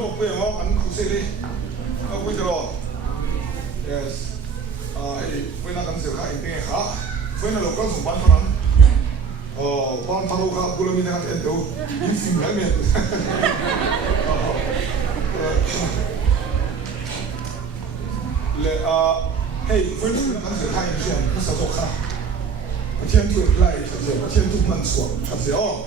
路背我很苦涩哩，为着咯，yes，为那感受下一定下，为那路刚从班可能，班他路下不能面那个都已经两年，为那感受下一些不是做下，天都来出去，天都蛮爽出去哦，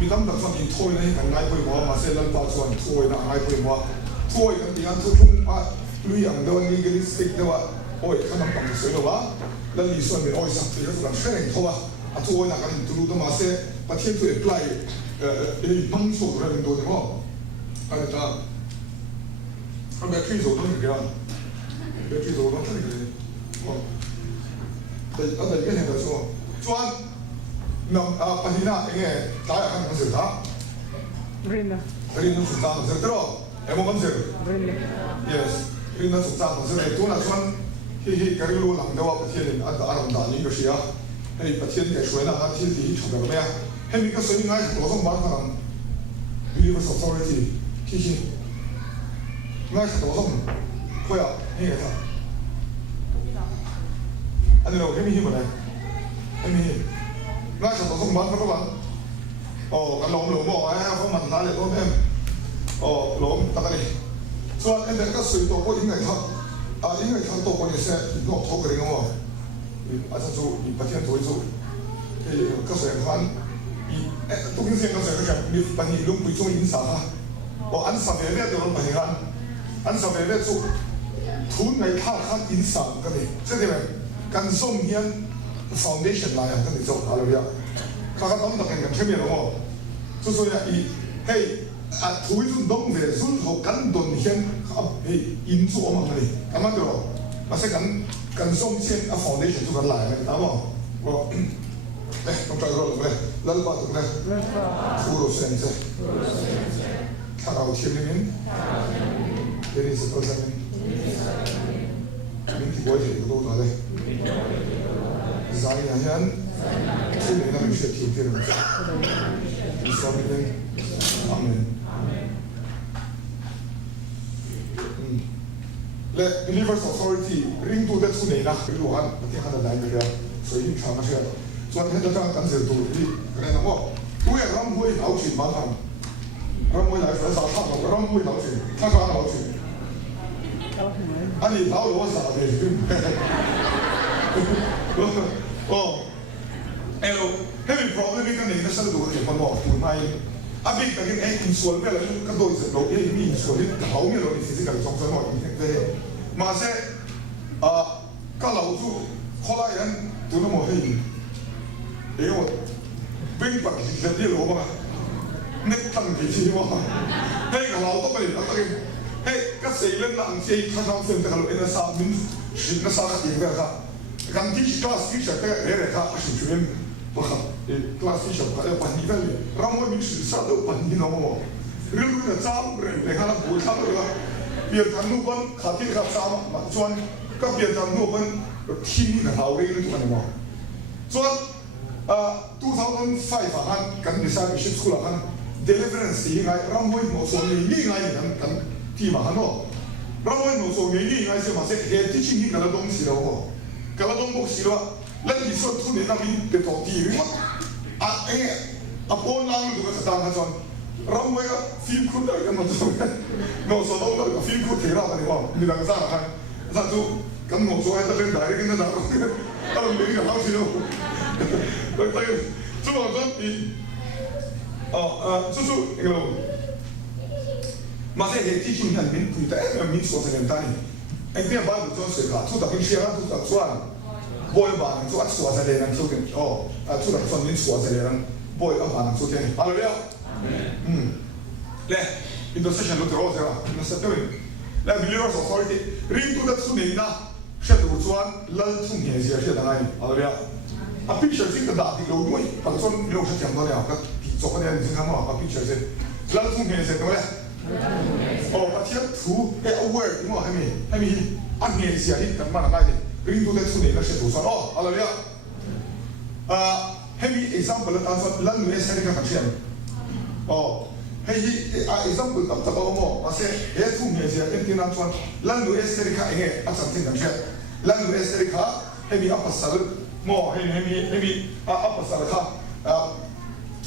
มีตั้งแต่ส่วนที่ถ้วยนี่กันง่ายไปหมดมาเสร็จแล้วตอนส่วนถ้วยนะง่ายไปหมดถ้วยกันที่อันทุกคนอ่ะลุยอย่างเดียวนี่ก็ลิสติกเดียวโอ้ยขนมปังสวยเลยวะแล้วมีส่วนเป็นโอ้ยสักทีแล้วส่วนแค่ไหนทั่วอ่ะถ้วยนะกันทุกคนมาเสร็จประเทศตัวเองไกลมังสวิรัติตัวเองว่าอะไรจ้าเขาแบบที่สุดต้องอย่างเดียวแบบที่สุดต้องอย่างเดียวแต่อะไรก็เห็นแต่ส่วนปัญหาเองตายอาการมันเสียท่าเรียนสุดท้ายมันเสียตลอดมันเสีย yes เรียนสุดท้ายมันเสียตัวนั้นส่วนที่การรู้หลังเดียวประเทศอันตรายต่างๆนี่ก็เสียให้ประเทศที่ช่วยนะครับที่ทำแบบนี้ให้มีก็สวยงามตัวสมบัติของ universal authority ที่ง่ายตัวสมคุยอ่ะนี่ไงครับอันนี้เราให้มีที่หมดเลยให้มีง่ายสุดต้องบังคับกันกันหลงบอกให้เขามันนั่นเลยก็แม่หลงตะกันนี่ส่วนอันเด็กก็สื่อตัวก็ยังไงครับยังไงครับตัวคนนี้เสียนอกท้องกระดิ่งว่าอาจจะสู้ประเทศตัวสู้ก็เสียงพันตุ้งเสียงก็เสียงก็มีปัญหาลุงปุยช่วยอินสาฮะอันสมัยเรียกตัวปัญหาอันสมัยเรียกสู้ทุนในท่าข้าอินสากันนี่ใช่ไหมการส่งเฮียนfoundation 来啊，跟你做阿老呀，他当得跟前面咯，所以嘿推出东西，顺后跟顿先因做嘛你，咁样对咯，是跟送先foundation 做緊嚟嘅，啱冇？咁再講嚟，拉巴讀咧，普羅先生，他到前面，這裡是多少名？名題我寫多少嘞？Zaingan, sini kami bisa tidur. Bismillah, Amin. Le Believers Authority ring tu dah sunai lah, keluhan, nanti ada lain dia, so ini sama saja. Soal kita jangan kan sesuatu ini, kerana apa? Tu yang ramai tahu sih macam, ramai lagi saya tahu, ramai tahu sih, tak tahu sih. Ani tahu luar sana deh. Heavy problem kan ni nasa doon yung pano tunay. Abig tagin insual pala yung kadoy sa loob yung insual yung kahawin yung loob physical function mo yung hindi. Mase kalau tu kolay yan tuno mo hey. Eyo bing pa hindi loob ba. Netang hindi mo. Hey kalau to pa rin tagin. Hey kasi ilan na ang siya kasama sa kalau ina sa min na sa kating ka. Kan teach class teacher ka ka assume baka class teacher ka pani vali ramo mi sa do pani no mo rilu na cham re le khala bu cham re biar tanu ban khati ka cham ma chuan ka biar tanu ban team na haw re tu kan mo chuan 2005 kan discipleship school kan deliverance hi ngai ramo mo so ni ngai kan ti ma no ramo mo so ni ngai se ma se he teaching hi kala dong si lo kalau dong boksi lo, lagi suatu ni kami betul diri. Apa orang lu juga sedang macam ramai kan film kuda kan macam, nggak usah tahu kan film kuda terang kan ni ni dah kesana kan. Satu kan nggak usah ada yang dari kita dah. Kalau beri kan harus itu. Tapi cuma kan susu kalau masih ada teaching kan min kita min suatu yang tadi. Dia baru tu sekarang, tu tak kira tu tak soal. Boy bang, tu at suara dia nak tu kan, tu tak soal min suara dia nak boy apa nak tu kan. Haleluya. Le, intercession lu terus ya, intercession. Le, Believers Authority, ring tu tak sunai dah, saya tu soal lalu tu ni saya dah lagi. Haleluya. Apa picture sih kita dah di luar ni, kalau soal lu saya jam dah ya, kan, soal dia ni kan apa picture sih, lalu tu ni saya tu le. ประเทศถูaware ที่ว่าให้มีอันเงี้ยเสียที่กันมาหน้าที่ริงตัวเด็กสุดนี่ก็เชื่อถูกสอนอะไรเนี่ยให้มี example แล้วตอนสอนลันนูเอสให้กันขัดเชื่อ example 咁就我話說，喺圖面上一定要穿，咱路 America 嘅阿陳正咁說，咱路 America 係咪阿巴薩勒，我係阿巴薩勒卡，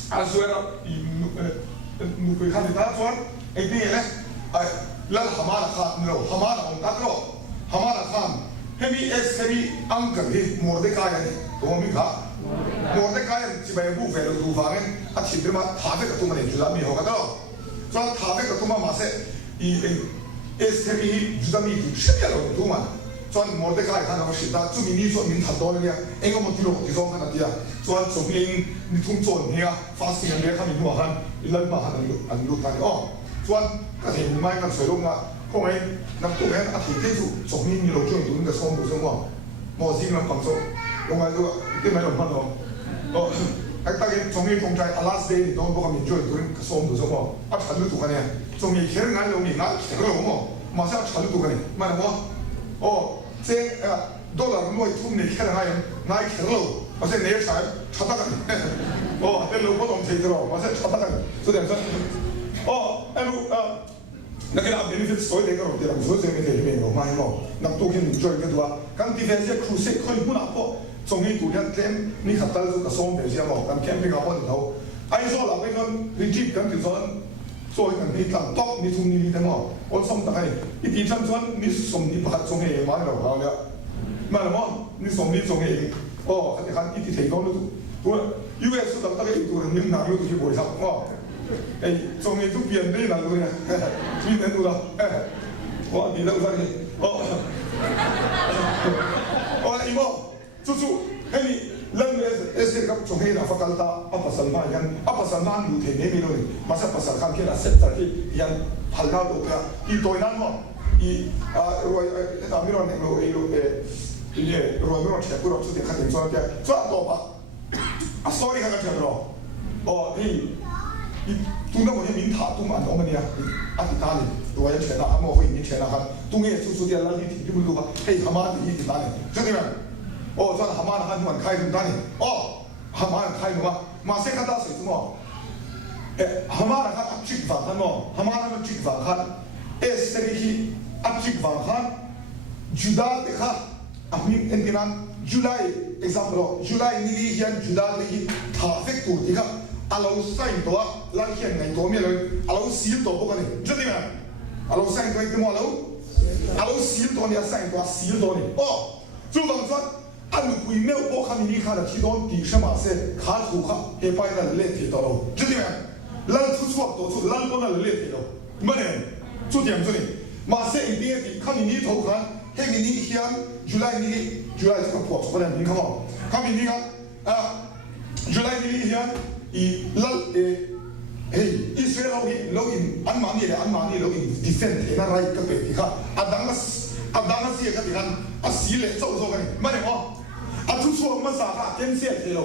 阿所以唔會看你打穿，一定咧係咱哈馬拉卡，no哈馬拉唔得咯，哈馬拉卡，係咪 係咪 uncle 嘅摩德卡嘅，懂我明卡？摩德卡人只係部分嘅地方嘅，阿前邊嘛下邊個都冇人住啦，咪好得咯。所以他那个东马是STB 就咱们吃点了多嘛，所以我得看看那个是的，证明你说明很多那个，我们记录地方看到的啊，所以证明你通做那个发生的他们多看，一来嘛很多看哦，所以个是买个水龙啊，后面那后面啊提提出证明你老做那个商务生活，我是那帮助，另外个啲咪用翻咯，哦。喺得嘅，仲要控制阿拉斯你當嗰個面最短嘅數目咗喎，一陳都做緊嘅，仲要企喺眼兩面眼企喺度喎，馬上一陳都做緊嘅，唔係喎，哦，即係多啦咁我通你企喺眼企喺度，或者你一齊插得緊，哦，你老婆同企咗咯，或者插得緊，做點真，哦，那個benefit 所以你個老爹唔所以你哋裏面有買喎，那都見唔最嘅話，咁啲嘅即係 cruise 可以搬下坡。仲要做一點，你合得個雙邊先喎，咁 camping 下嗰頭，哎所嗱你講你接緊條船，所以你能多你從你點喎，我心大，一啲真真你送你拍仲係買落嚟啦，唔係麼？你送你仲係，哦，你看一啲地方都，我 US 就得嘅做人拿到去會場，哦，仲係都變啲難到嘅，變到啦，我變到曬嘅，哦，我話你麼？Cucu, ini lalu esok kau cuma nak fakulta apa salman yang apa salman lu thene milo ni masa pasal kan kita set tadi yang halal tu ya itu inan mo i amiro ni lo ini amiro cakap orang tu dia kata macam dia tu apa apa sorry kan cakap lo oh ini tu nak boleh minta tu mana orang ni ya ati tani tu yang cakap nak mau ini cakap kan tu ni cucu dia lagi di dulu kan hamad ini di tani jadi mana哦，这蛤蟆的汉族人开什么单呢？哦，蛤蟆人开什么？马上看到水什么？蛤蟆人看阿吉房看么？蛤蟆人阿吉房看，这里去阿吉房看，Juda 的看，阿明印第安 July example，July 你里边 Juda 的去塔菲图的看，阿老三多，拉天人多咩嘞？阿老四多不可能，知道没？阿老三多一点么阿老四多你阿三多四多呢？哦，就讲说。按规没有我看你看的提到底什么是看图看，也把那来提到了，知道没？咱出错多出，咱把那来提到，没呢？做点做呢，马上一点的看你头看，嘿你像July这个破出来，你看嘛？看你看July 你像以以色列老in 安曼尼老in defend 那来个别的看，阿当个是个的看，阿死嘞走个呢，没呢么？阿出错么啥哈？天线的喽，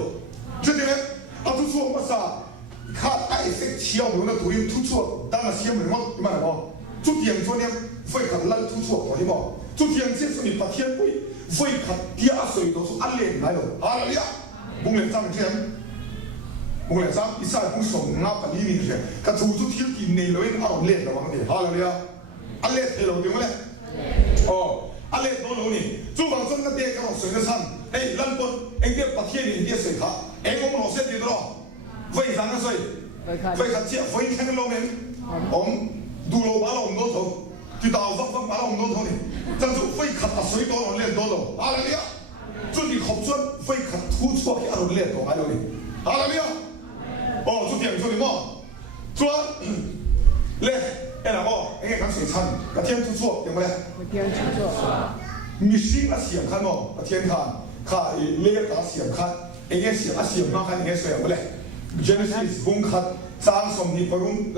知道没？阿出错么啥？看爱是需要用的读音突错，当然需要什么？你买么？做点做呢，会看烂突错，懂吗？做点这是你把天会看第二水都是暗恋来了，啊了呀，蒙脸上天，蒙脸上一下不爽啊，把里面去，他做出天地内来阿练的往里，啊了呀，阿练的喽，对不嘞？哦。阿叻多老年，做房中嗰啲咁水得親，撚本，啲白天年啲水卡，我們老師啲咯，非常嘅水，非常之非常嘅老年，杜老把老唔多頭，啲大學生把老唔多頭呢，真係非常啊水多咯，練多咯，阿啦呀，做啲學生非常突出嘅阿路練多，阿啦呢，阿啦呀，哦，做點做啲麼？做咧。那么，看水产，那天出错，对不对？天出错。米西那想看么？天看，看雷达想看，想看水不嘞？Genesis 公看，张送你不用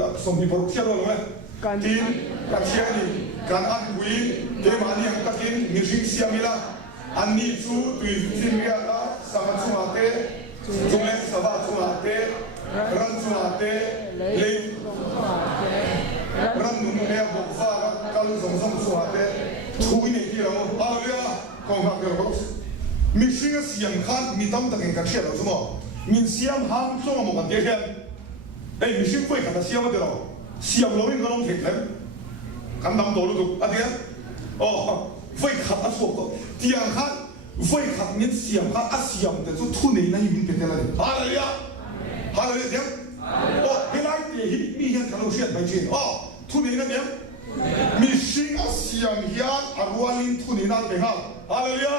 贴了没？天，那天你干安规，对嘛？你看天米西想米啦，安尼出对天米啦，什么出马的，中来什么出马的，人出马的，雷。ran nung ne bo fa kal song song so ate thui ne ki ro a le ko ma ke ro mi singa siam khan mi tam tak ka che ro so min siam ham so mo ka de hen mi sing koi ka siam de ro เสียมเราไม่ก็ลงเทคเลยกันดำตัวรู้ตัวอะไรกันอ๋อไฟขัดอัศวก็เตียงขัดไฟขัดเนี่ยเสียมขัดอัศเสียมแต่ทุนนี่นั่นยิ่งเป็นอะไรฮาเลลูยาฮาเลลูยาโอ้เวลาเดี๋ยวมีเห็นขนมเสียนไปจริงอ๋อทุนนี่นั่นเนี่ยมีสิ่งอัศเสียมเฮียอารวาลินทุนนี่นั่นเป็นฮาเลลูยา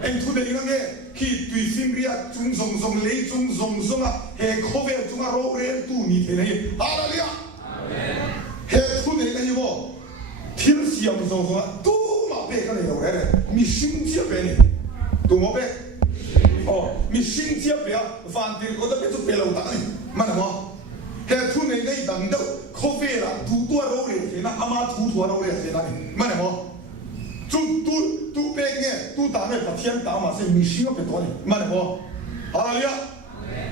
เอ็งทุนนี่นั่นเนี่ยคิดตุยฟิมเรียจุงซงเลยจุงซงอ่ะเฮโคเวจุงอ่ะโรเรนตุนี่เท่านี้ฮาเลลูยาเฮทุนนี่นั่นยี่ห้อที่เราเสียมซงอ่ะตู้มาเป๊ะกันเลยเราเนี่ยมีสิ่งที่เป็นตู้มาเป๊ะอ๋อมีสิ่งที่เป็นฟันที่ก็จะเป็นตัวเป็นเราตั้งนี่มันอะไรเฮทุนนี่นั่นดังเด้อโคเวล่ะดูตัวโรเรนเท่านั้นอามาดูตัวโรเรนเท่านั้นมันอะไรtu pengen tu tak nak perhatian tak masih misi apa tu ni mana bo haleluya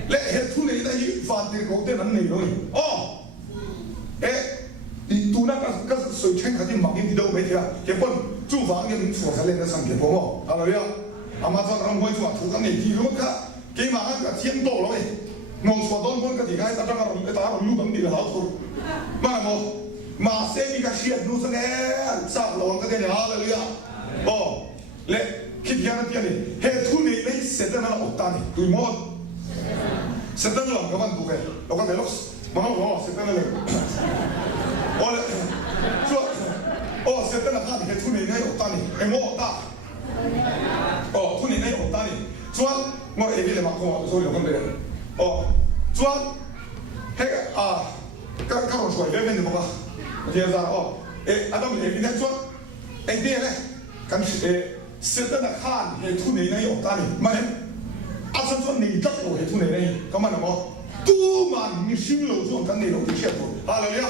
le tu ni dah ini fatir kau tu nanti ni oh tu nak kas水清肯定忙你都没听结婚住房你们说才练得上结婚哦haleluya阿妈说让我做土干你地如果给马上个天多了喂我说当官个地开打仗个打路等地个老土mana bo masih ni kasih nu sangat sah lawan个dia haleluya哦，来，去听那边的，嘿，土里你实在那恶大的，对么？实在那两个万多的，我讲的咯，慢慢讲，实在那个，我嘞，说，哦，实在那看的，嘿，土里那恶大的，哎，我恶大，哦，土里那恶大的，说，我下边来嘛讲，所以我讲的，哦，说，嘿个啊，刚我说这边的不吧？我听啥哦？哎，阿当下边在说，哎，对嘞。กันเสร็จแล้วข้านเหตุทุนในออกตานี่มันอาจารย์ส่วนนี้จับตัวเหตุทุนในก็มันอะไรตู้มันมีสิ่งเราส่วนกันในเราที่เชื่อตัวอะไรเนี่ย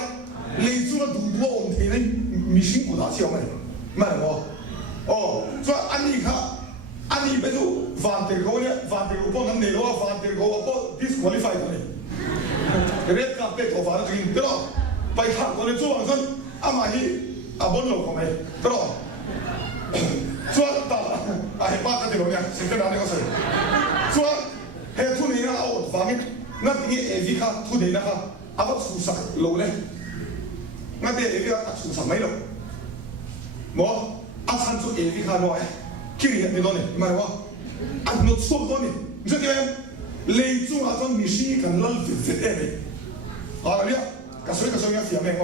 เลยส่วนดูตัวองค์ที่นี่มีสิ่งกูด่าเชื่อไหมมันอะไรอ๋อส่วนอันนี้ค่ะอันนี้เป็นตัวฟันเตอร์โก้เนี่ยฟันเตอร์โก้พวกนั้นเนี่ยว่าฟันเตอร์โก้พวก disqualify ตัวนี้เรียกกับเป็นตัวฟันจริงก็ไปขัดตัวในส่วนส่วนอามาฮีอาบนโลกของมันก็说到哎，巴在这里面，谁在哪里个事？说，嘿，土地那我方面，那这个AV卡土地那个，阿个出啥路嘞？那这 AV 卡出啥没路？冇，阿参出 AV 卡喏，今年没多呢，买哇，阿侬错不多呢，你说对没？雷中阿种米西跟老子在那里，好了，个所以要fiam咩哦？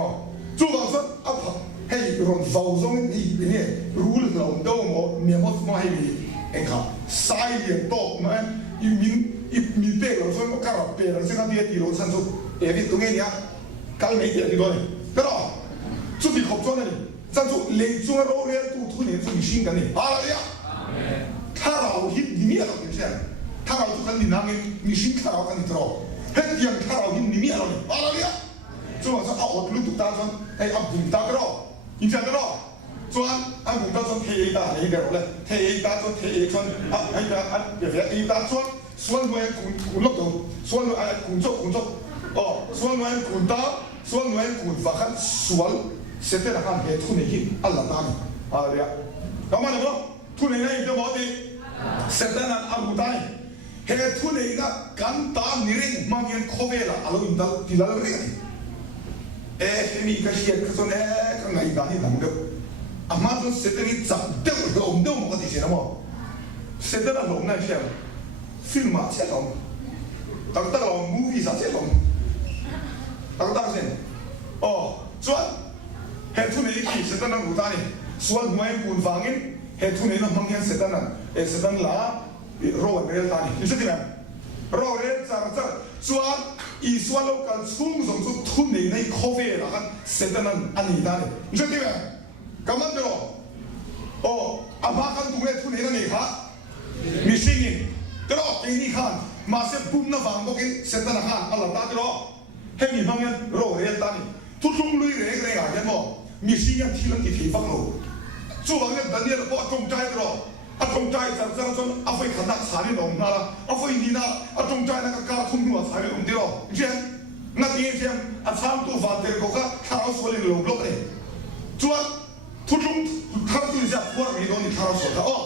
做完说阿跑。ให้รอนเฝ้าทรงนี่เนี่ยรู้เรื่องเราหมดเมียมดมาให้ดีเองครับสายเดียดโตมันมีเป๊กเราส่วนก็กระดับเป๊กเราเส้นที่ตีเราสั้นสุดเอวิตรงนี้เนี่ยการไม่เดียดที่ตัวนี้แต่ละจุดที่ขบจวนนี่สั้นสุดเลี้ยงจวนเราเรียนตัวทุนเนี่ยจุดสิ่งกันนี่อะไรเนี่ยถ้าเราหินนี่เราเป็นเช่นถ้าเราทุกคนนี่นั่งมีสิ่งถ้าเรากันนี่ตลอดเฮ้ยยังถ้าเราหินนี่เราเนี่ยอะไรเนี่ยจวนว่าเอาอดลุตุตาจวนไอ้อับดุลตากรอ你讲得到，专按古代说贴大那个了，贴大说贴穿啊，那个啊，别贴大穿，酸软滚落头，酸软哎滚做，哦，酸软滚大，酸软滚发汗酸，现在来看黑土那些阿拉大呢，啊对呀，干嘛呢不？土那些都冇的，现在呢阿古代，黑土那个干大你人慢点靠背了，阿拉用到地拉那个。นี่ก็เชียร์ก็ส่วนก็ไงบ้างนี่หลังเดียวอามาส่วนเสร็จนี่จับเดี่ยวลงเดี่ยวมันก็ติดเชื้อมั้งเสร็จแล้วลงนั่นเชียวฟิล์มมาเชียวลงตั้งแต่เรามูวี่สักเชียวลงตั้งแต่เช่นอ๋อส่วนเหตุทุนนี้ที่เสร็จแล้วกูตานี่ส่วนหัวกูฟังนี่เหตุทุนนี้เราบางอย่างเสร็จแล้วเสร็จแล้วรอเรียนตานี่รู้สึกยังไงรอเรียนจากส่วนอีส่วนเราการชุ่มส่งสุดทุนในคอฟฟี่ละกันเสร็จแล้วอันนี้ได้รู้สึกยังไงกำลังเดียวโอ้อามาคันตรงนี้ทุนในนี่ค่ะมีสิ่งนี้เดี๋ยวที่นี่ค่ะมาเสร็จปุ๊บนะฟังบอกกันเสร็จแล้วค่ะอะไรตาเดี๋ยวให้มีบางอย่างรอเรียนตานี่ทุกช่วงลุยเรื่องอะไรกันบ่มีสิ่งอย่างที่เราที่ฟังเราส่วนบางอย่างตอนนี้เราบอกจงใจเดี๋ยวอาจงใจจากจากจนอาไฟขนาดสายลงนะละอาไฟนี่นะอาจงใจนักการทุ่มหัวสายลงเดียวเช่นนักเรียนเช่นอาจารย์ตัวฟันเตอร์ก็ข้าวสวยลงลงเลยจวนทุกช่วงข้าวตัวนี้จะพวกมีโดนข้าวสวยอ๋อ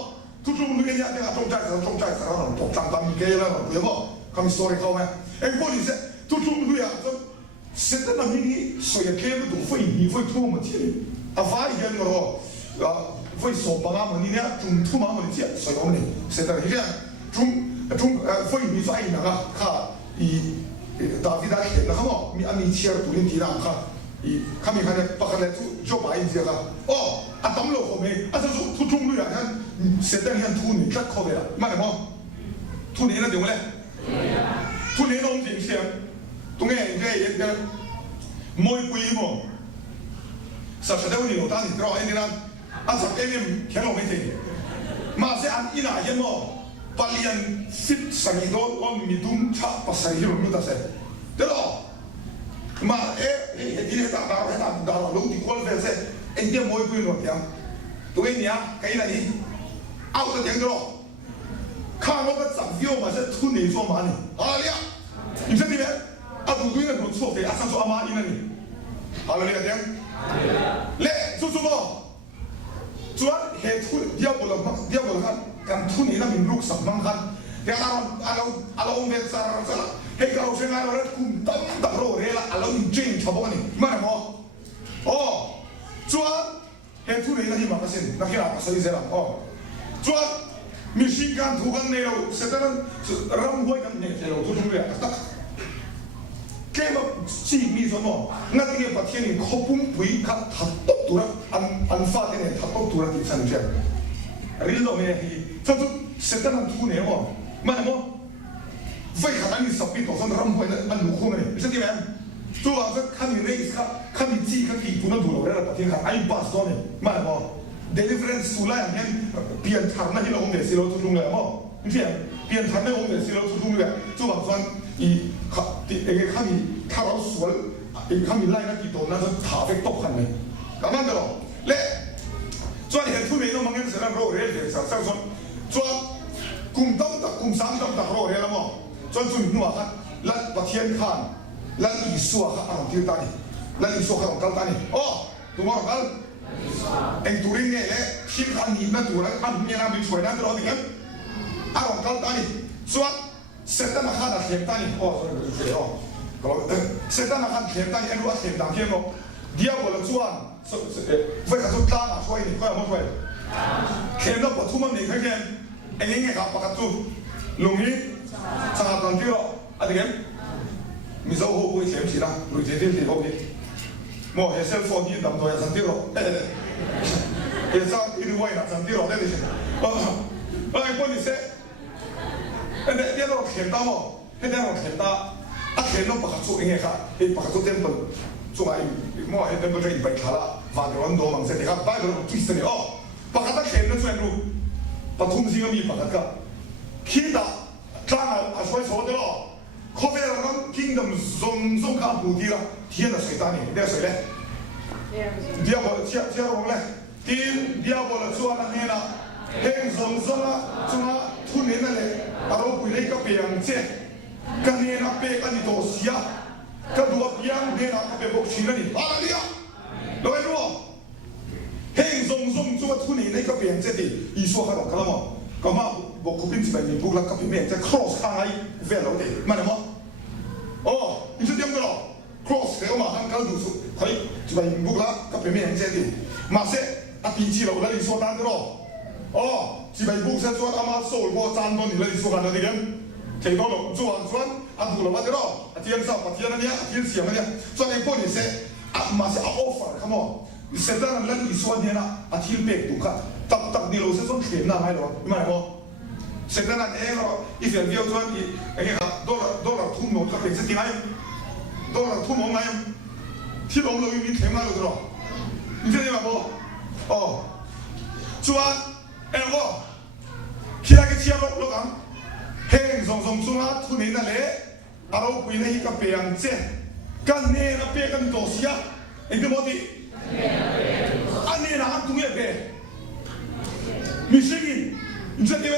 ทุกช่วงเรื่องนี้เนี่ยอาจงใจจากจงใจสารเราตกจังตามมีเกลือแล้วเดี๋ยวก็คำสตอรี่เขาไหมเอ็งพวกนี้เสร็จทุกช่วงเรื่องจน现在那你所以看不懂会你会吐么去？啊，发现个咯，会说把俺们呢中吐嘛么的见，所以我们呢现在这样中会你发现那个哈以大卫达写那个么，米切尔杜林提那哈。kami kan pakale tu job ai dia ka atam lo ko me asa tu tung lu ya kan setan han tu ni kat ko ya ma mo tu ni na de le tu ni no jing xiang tu nge ye de moi pui mo sa sa de ni lo ta ni tro ai ni na asa ke ni ke lo me te ma se an ina ye mo palian fit sangi do on mi dum cha pasai lo mu ta se de lo ma ini tak lalu di kual verse dia mau ikut lo yang tu ini ya kayak ini out yang dulu kalau kita sambil masa tu ni so mana alia ini sih dia aku tu ini tu so asal so ama ini alia yang le susumo tuan hetu dia boleh kan tu ni nak minruk samang kan dia kalau orang besar hei kalau saya orang kuntam tak roh rela kalau jeng cabang ni mana mo cuan hei tu ni lagi mana sih nak kira apa sahaja seram cuan misi kan tuhan ni lo sekarang ramai kan ni lo tu cuma tak kema si mi semua nanti dia pasien ni kopung pui kat tatok tu anfat ni tatok tu di sana je real ni satu sekarang tu ni mo mana mo为看你手臂头上的ramai那路虎呢，是对吗？主要是看你那一看你自己看你不能读了，那白天看哎巴适呢，嘛么 ，deliverance 出来样别人谈那些我们也是老注重的么，你听，别人谈那我们也是老注重的，主要说一看你看老熟了，一看你来那几多那是塔飞多看的，干嘛的咯？嘞，主要你很出名的，忙人是那罗人的，上说，主要共东的共三东的罗人了么？จนจุดนัวครับลัดประเทียนขานลัดอีสัวครับอ่างที่ตานี่ลัดอีสัวครับของตานี่ตัวมาครับเอ็งตัวเรื่องนี้แหละชิ้นขันหินนั่นตัวนั้นอันนี้นะมีช่วยนั่นตลอดอย่างนั้นอ่างของตานี่ส่วนเซตันมาขันเขียนตานี่ส่วนเขียนก็เซตันมาขันเขียนตานี่รู้ว่าเขียนต่างเขียนมั้งเดียวก็เลยส่วนไว้กับสุดตาช่วยนี่ก็ยังไม่ช่วยเขียนแล้วปวดทุ่มมันนี่แค่เขียนเอ็งยังไงครับปกติลุงนี้sangat nanti lo, ada kan? Misal aku boleh siapa sih lah, lu jadi dia boleh. Mau hasil phone ni dalam doa nanti lo, hasil ini why nak nanti lo, ada sih. Orang pun ni se, dia orang kena mo, dia orang kena, kena pakai suku ini kan, pakai suku temple, cuma mau temple jadi baik kalah, valuan doa mangsa dia kan, baik kalau twist ni, pakai tak kena tu yang lu, patung sih kami pakai kan, kita当啊，所以说的咯，可别让咱 kingdom 总看不低了，天的水打你，那谁嘞？第二个，第二个嘞，第二个了，做那年了，很松了，做那突然的嘞，我回来个别人接，跟年那别跟你多西啊，跟多别人别那别不去了你，啊你啊，老外说，很松做突然那个别人接的，一说还懂干了吗？干嘛？บอกคุณเป็นสิบปีบุกลักกับพี่เมย์จะ cross ข้างไอ้เวลเราเด็กมาเนี่ยมั้งนี่จะเตรียมกันหรอ cross เดี๋ยวมาข้างกันดูสุดเฮ้ยสิบปีบุกลักกับพี่เมย์เจ๊ดิมาเสร็จอ่ะปีจีเราแล้วอีส่วนนั้นก็หรอสิบปีบุกเสร็จส่วนอามาโซ่พอจานตัวนี่แล้วอีส่วนนั้นเด็กยังเจ้าหลงส่วนอ่ะดูเราว่าก็หรอเตรียมสับเตรียมนั่นเนี่ยเตรียมเสียงนั่นเนี่ยส่วนไอ้พวกนี้เสร็จอ่ะมาเสร็จเอา offer เข้ามาเสร็จแล้วแล้วอีส่วนเนี่ยนะอ่ะที่เบรกดูค่ะตักนี่เราเสร็จส่วนเข็มหน้าให้หรอไม่ไหวมั้งsekarang ini if yang dia tuan ini dolar tu mau tak bisa tinggal dolar tu mau mainที่ลงเลยมีเข็มมาเลยตัวนี่ใช่ไหมพ่อส่วนก็ที่เราเชื่อลงกันเฮงส่งส่วนทุนนี้นั่นแหละเราคุยในกับเปียงเจ้กันเนี่ยกับเปียกันตัวเสียเอ็งก็บอกดิอันนี้นะตรงนี้เปียมิชิกินี่ใช่ไหม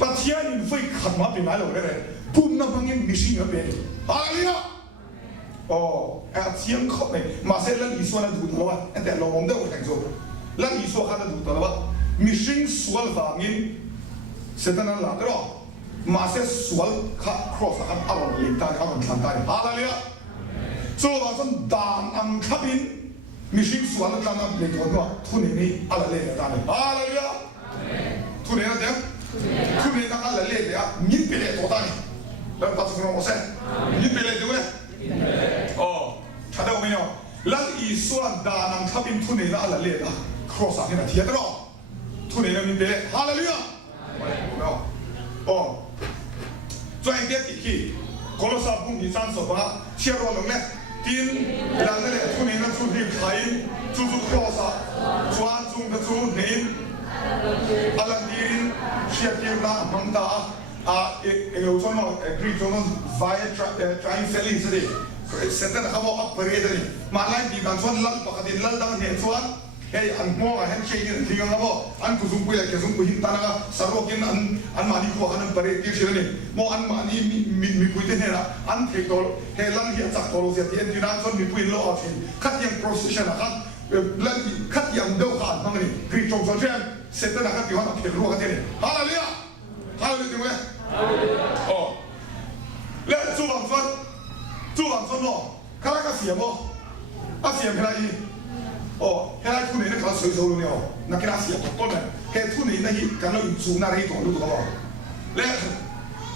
ปัจจัยนี้ไฟขัดมาเป็นอะไรเลยปุ่มน้ำพังยังมิชิงเป็นอะไรอ่ะเสียงเขาเนี่ยมาเสร็จแล้วอีส่วนนั้นดูตัวว่าแต่เราไม่ได้ว่าแต่งตัวแล้วอีส่วนเขาจะดูตัวว่ามิชิงส่วนฝั่งนี้เสร็จนั้นหลังจากมาเสร็จส่วนเขา cross เขาเอาเลี้ยงตาเขาทำตาอะไรอ่ะ so wa son dan am khabin mission suan kan am le ko no thune ni ala le ta ne hallelujah amen thune na de thune na ala le ya ni pele to ta ni la pa so no se ni pele de we oh chada o yo lan i suan dan am khabin thune na ala le da cross a ni na tie ro thune na ni pele hallelujah amen oh 最点的去，可能啥不米三手吧，切罗龙呢，丁两个嘞，出年的出去开，出多少，抓中的出年，阿拉丁，切丁那蒙达啊，有什么可以做成 via trying selling 是的，现在他们 operate 的，马来地方说烂，不可能烂当年说。Hey, an mo an change in thing ang mo an kusung kuya kesung kuhin tanaga sarokin an mani ko an pare ti sirani mo an mani mi kuite hera an thekol he lang hi chak tolo se ti dinan son mi puin lo athin khat yang procession akan lang khat yang do khan mangni kri chong so chen seta na khat yon a phel ro ka tene hallelujah hallelujah hallelujah oh le zu bang son lo kala ka sia mo a sia phela yi哦，现在兔年那搞水手了哦，那给他写多呢。现在兔年那一干了煮那一桶都多了。来，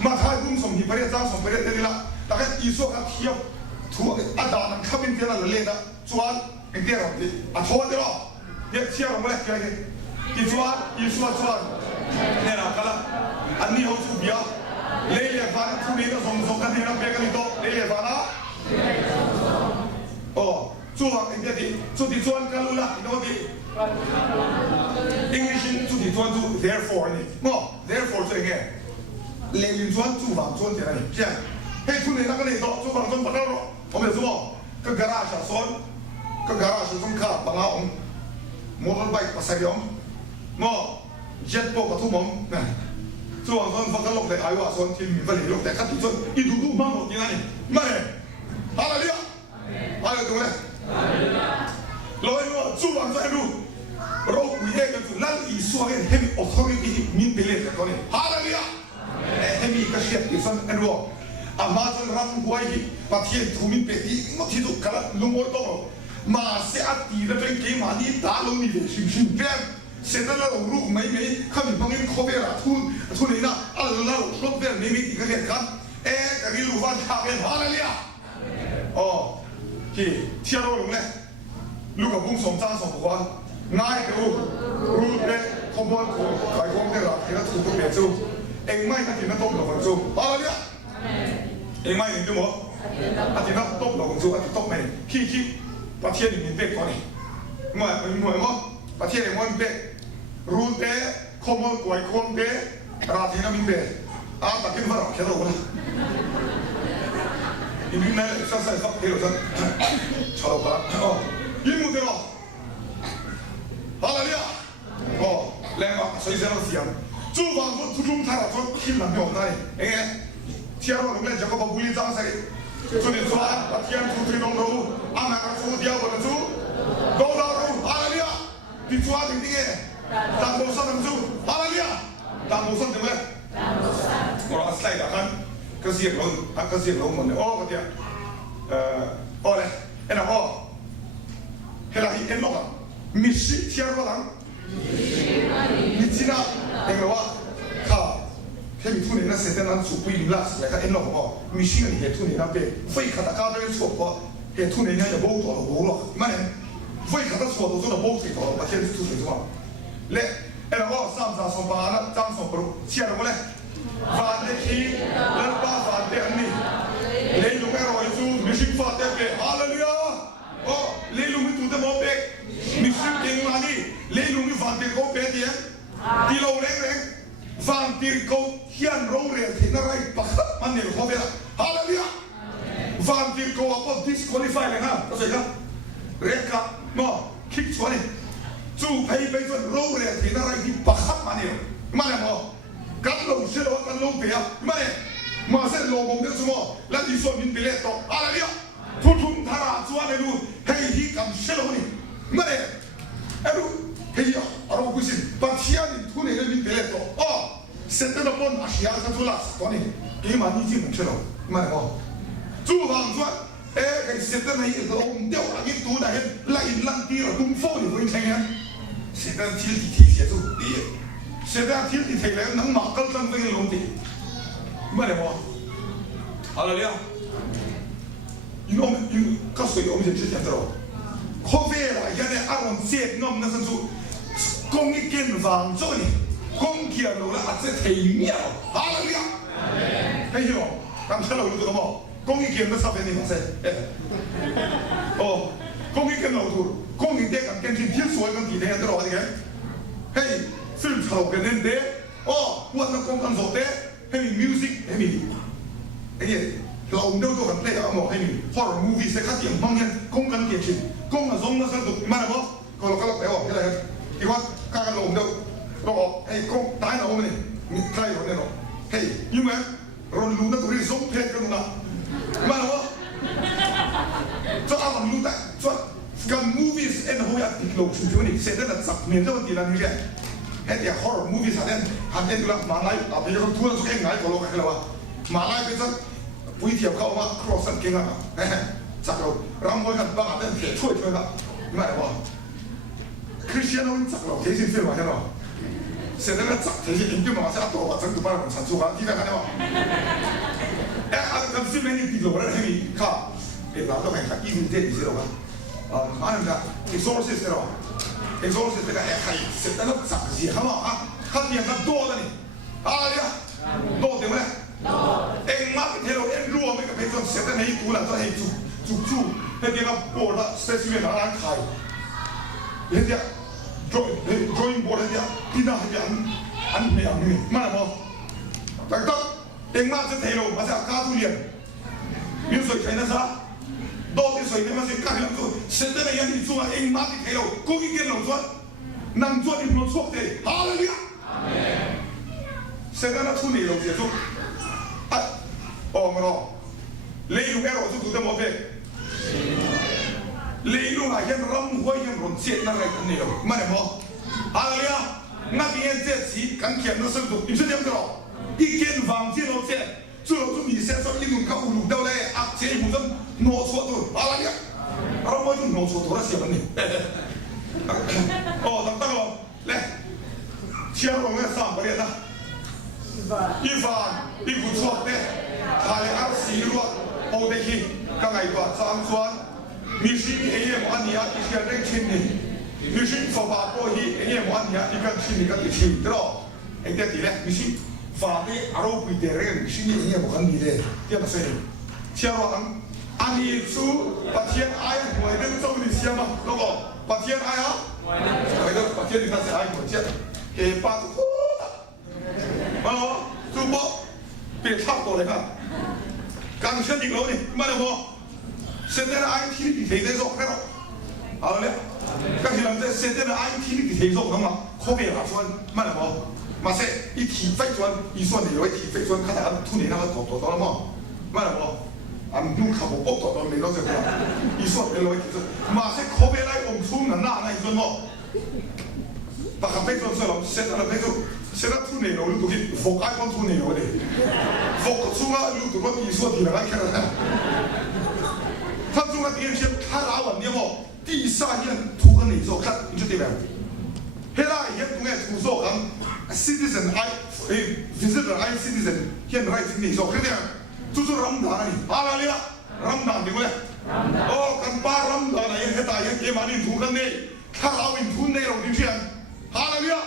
马太公送你不得张送不得这里了，大概一说他提土啊打那看明天那来的，抓给点了的啊拖的了，也提了我来给他，一抓，那了看了，啊你好出标，来也发兔年的送看天那别个你多，来也发了，哦。 做人家的，做的专干路啦，你懂的。English 做的专做 therefore 呢，么 therefore 做个，来临专做房专的呢，是啊。嘿，出来那个呢，做房专不到了，我们什么？个 garage 专，个 garage 专卡帮我们 motorbike 不使用，么 jet boat 不通用，呐。做房专发个落来，哎哇，专天免费落来，看地专，一嘟嘟忙落进来呢，嘛嘞，好了，你啊，好了，懂嘞。 Lalu cuba saya dulu, roh kuya itu lalu isuakan hemi authority min pilih kau ni. Haleluya. Hemi kasih kisan enwo. Amazon ram kuai patien tumin peti, mati tu kalau lumur tu, masih ati dah pergi mani dalam ni sim pen. Setelah urut mai kami panggil kobera tu ni na Allah urut ber mai tiga kan. Kami luar kami haleluya. Oh. ที่เชื่อรู้เลยลูกกับบุ้งสมจ้างสมบัติง่ายดูรู้เลยขบวนของขายของได้หลักที่เราถูกต้องเปลี่ยนสู้เองไม่ที่นั่นต้องหลอกสู้อะไรเนี่ยเองไม่ถึงจะหมดที่นั่นต้องหลอกสู้ที่ต้องไม่ขี้ประเทศนี้มีเป๊กกว่านี้เมื่อประเทศนี้มันเป๊กรู้เป๊กขบวนขายของเป๊กราที่นั่นมีเป๊กแต่กินฝรั่งแค่รู้นะ 이민날 싹싹 데려서 저러봐 이무대로 할렐루야 내가 서이세로 시험 주방도 두중타라서 힘남이 없나니 에 티아로 그러면 저거 뭐 물리 장사리 저는 좋아 바티안 두트리동로 아마가 소디아버는 주 도다로 할렐루야 비추아 딩딩에 당도사 등수 할렐루야 당도사 때문에 뭐라 슬라이드 한ก็เสียงลงก็เสียงลงหมดเลยก็เดียวเลยเอ็นเฮลัยเอ็นลงอ่ะมิชิเทียร์ว่าหลังมิชินะเอ็งว่าข้าแค่มีทุนเนี่ยนะเสร็จแล้วสุกุยลิลัสแล้วก็เอ็นลงก็มิชิเนี่ยเหตุทุนเนี่ยนะเป็นไฟขัดก้าวเป็นส่วนก็เหตุทุนเนี่ยจะโบ้ตัวโบ้หรอกมันเนี่ยไฟขัดส่วนตัวโบ้ติดตัวประเทศทุนเนี่ยว่าและเอ็นว่าสามสามสองปานะจำสองปรุเชียร์ลงมาเลยฟาเดคีและป้าฟาเดอันนี้เลยลุงแม่รอยจูมิชิฟาเดเปฮาเลลูยาโอ้เลยลุงมีตัวเต็มเปกมิชิเก่งมานี่เลยลุงมีฟาเดโกเปดีที่เราเร่งฟาเดโกเฮียนโรเรียที่นั่นไรปักมันเนี่ยเขาเป็นฮาเลลูยาฟาเดโกว่าก็ disqualify เลยนะเข้าใจครับเรียกครับมั่วคิดชวนนี่จูไปจนโรเรียที่นั่นไรที่ปักมันเนี่ยมันเนี่ยมั่วกันลงเชื่อว่ากันลงเปียมาเนี่ยมาเส้นลงมงเดียวสมอแล้วที่ส่วนมินเปเลตต่ออะไรเนี่ยทุ่มทาราจวนเลยดูให้ที่กำเชื่อว่านี่มาเนี่ยดูให้ที่เราคุยสิปัจจัยนี่ทุ่มเนี่ยมินเปเลตต่ออ๋อเสร็จแล้วปนอาชีพกันทุลักตอนนี้กี่มันนี่จริงมึงเชื่อมาเนี่ยอ๋อจู่บางส่วนไอ้เสร็จ现在那一个我们掉了一堵那些来浪地了，东风的回程呀。现在天地提写住第一，现在天地提来能马高上飞龙地，没得么？好了了，因为我们告诉我们就之前知道，咖啡啦，现在阿龙接我们那时候公益建房做呢，公建路啦，这提苗，好了了，哎呦，刚才路这个么？公益建都十分的嘛噻，哦，公益建路途，公益店咁跟住天所咁地聽得落嘅，嘿，雖然頭嘅人哋，哦，我那講緊做嘅，嘿，music，嘿，哎呀，老唔到都咁叻啊，冇嘿，horror movies 嘅卡點幫人講緊嘅錢，講啊種嗰陣讀乜嘢冇，個落個落俾我，一嚟，結果加緊老唔到，落嘿講打到我哋，睇我哋咯，嘿，因為เรารู้นะตัวนี้ส่งเพลงกันนะมาแล้วจะเอามันรู้แต่จะกัน movies เอ็นหัวติดลงชุดนี้เสร็จแล้วจับเมียนเจ้าตีนั่นนี่แหละเฮ้ย horror movies หาเด่นหาเด่นดูละมาไล่อ่ะไปยังทั่วสุดเองไงตัวโลกกันแล้ววะมาไล่ไปซะปุ๋ยเทียบเข้ามา cross กันเก่งอ่ะจับเรารำมวยกันบ้าเด่นเตะช่วยกันมาแล้ววะคริสเตียโนจับเราเทสินเฟลมาใช่ไหม现在那杂这些研究嘛，是阿多把整个把人产出啊，你看看的嘛。哎，阿个这边你比如我那里看，哎，哪个看看医院这里是了吧？啊，哪能个 resources 是了吧 ？resources 这个哎，现在那杂些好嘛啊，他变得多了呢，啊呀，多对不对？哎，马给头哎，如果那个培养现在那一股了，这还煮，那地方播了，在这边拿来开，人家。drawing board aja tidak hanya an yang ini mana mo tak tak tengah je thelo masa ka tu lian min soi china sa do ti soi ne ma se ka hilang tu sente na yang itu eng ma ti thelo ko ki ken lo chuan nang chuan ni lo chuak te hallelujah amen sente na thu ni lo je chu a o ma no le yu ero chu tu de mo pe lấy luôn là hiện ram hoa hiện rộn chết na cái này rồi mà này mo à là ngã tiền chết chỉ cần kiếm nó sinh tục, im sẽ điểm rồi ý kiến vàng chết nó chết chú nó chú mình xem sao ý luôn các ulu đâu đây áp chế một dân nổ chuột rồi à là ram hoa chúng nổ chuột rồi là gì vậy tầm tầm rồi này chia rồi nghe sao vậy đó ý vàng ý bút chuột đấy hai áp xí luôn ô đây khi các ngày qua sang xuânมีสิ่งเยี่ยมอันนี้ที่เชื่อเรื่องชิ้นนี้มีสิ่งสบายพอที่เยี่ยมอันนี้ที่กันชิ้นนี้กันที่ชิ้นตลอดเอ็งเดียดีเลยมีสิ่งฝ่ายที่อารมณ์ปีเดเรื่องสิ่งนี้เยี่ยมอันนี้เลยเยี่ยมสุดเชื่อว่าอันนี้สู้ประเทศไอ้หวยเรื่องเจ้าหนี้เชื่อมั้ยแล้วก็ประเทศไอ้ฮะหวยเรื่องประเทศที่นั่นเสียไอ้หวยเชื่อเก็บปากทุกมาแล้วสู้บ่เปลี่ยนชาติตัวเลยครับการเชื่อจริงแล้วนี่มาแล้วบ่现在的 IT 你提得做，看到，好了，刚才人在现在的 IT 你提做咁嘛，可别拿出乜嚟冇，嘛些一提飛轉，一算你有一提飛轉，看下突然那個度到啦嘛，乜嚟冇，啊唔用靠我搏到未到只個，一算你攞一提做，嘛些可別來用出人啦，那一算冇，把個飛轉出嚟，現在的飛轉，現在突然我都去覆蓋講突然我哋，覆出啊，有多個一算提來看啦。他中国电视看哪碗的么？第三天图跟你说看，你就对了。现在也中国图说讲 citizen I visitor I citizen 现在你说看的，就是Ramadan ni，阿拉里啊，Ramadan对不对？哦，看巴 Ramadan 那也大也给嘛你图跟的，看哪碗图内容的钱，阿拉里啊，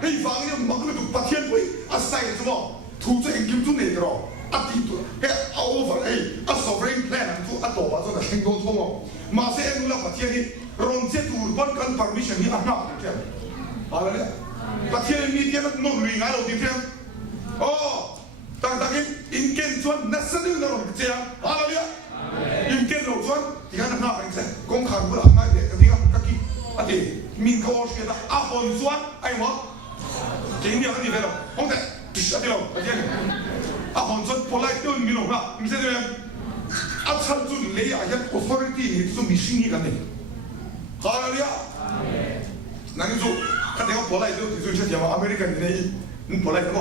黑方的忙个都八天会啊晒什么？图这研究内容。啊，地图，嘿，over，啊 ，sovereign plan，tu，啊，多把做的很多错哦。马上你那把天的，让这土本跟 permission 你安那的天，好了嘞，把天你天那弄绿眼了的天，哦，当当因见转那是你那种这样，好了嘞，因见路转，你看那哪边子，公看不了，那点个地方，个地，啊对，民科学的啊，本转，哎我，今年个地方了，红的，啊对了，把天。啊，杭州本来都没弄啦，唔知点样。啊，参军你啊，一 authority 你都没信你กัน呢。好了呀。那你说，他这个本来就说讲嘛，American 你本来什么？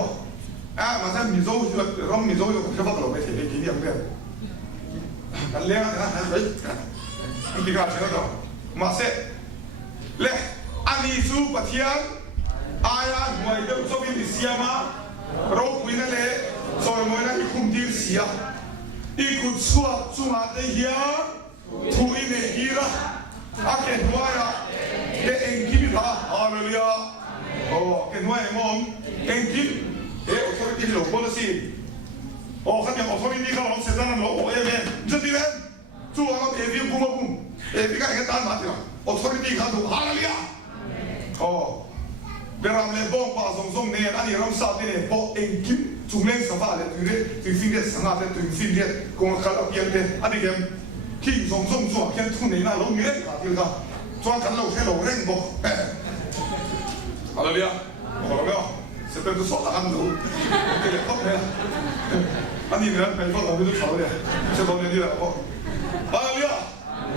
啊，马上米州就让米州有开发了，没铁的给你两个。俺两个还可以。你看这个，马赛，来，安尼苏巴天，哎呀，我这这边的西嘛，肉贵那嘞，所以我那一空地西啊，一股错做嘛的呀，土一年一了，啊，给多呀，给恩基他，哈利路亚，哦，给多我恩基，我说的这老婆的事。哦，看见我说的你看我身上的老婆也没，这边做完了别别不么不，别看一个单马的，我说的你看都哈了呀，哦，别让人帮把送送呢，那你让啥的呢？帮恩金，中年什么的，对分的什么的，对分的，跟我看到别的，啊那个，听送送做，看出你那老女人啊，这个，抓看老天老人不，哈了呀，好了没有？这边都说了很多，这个好嘞。啊，你呢？北方那边都潮的，这多年的了哦。啊，你啊，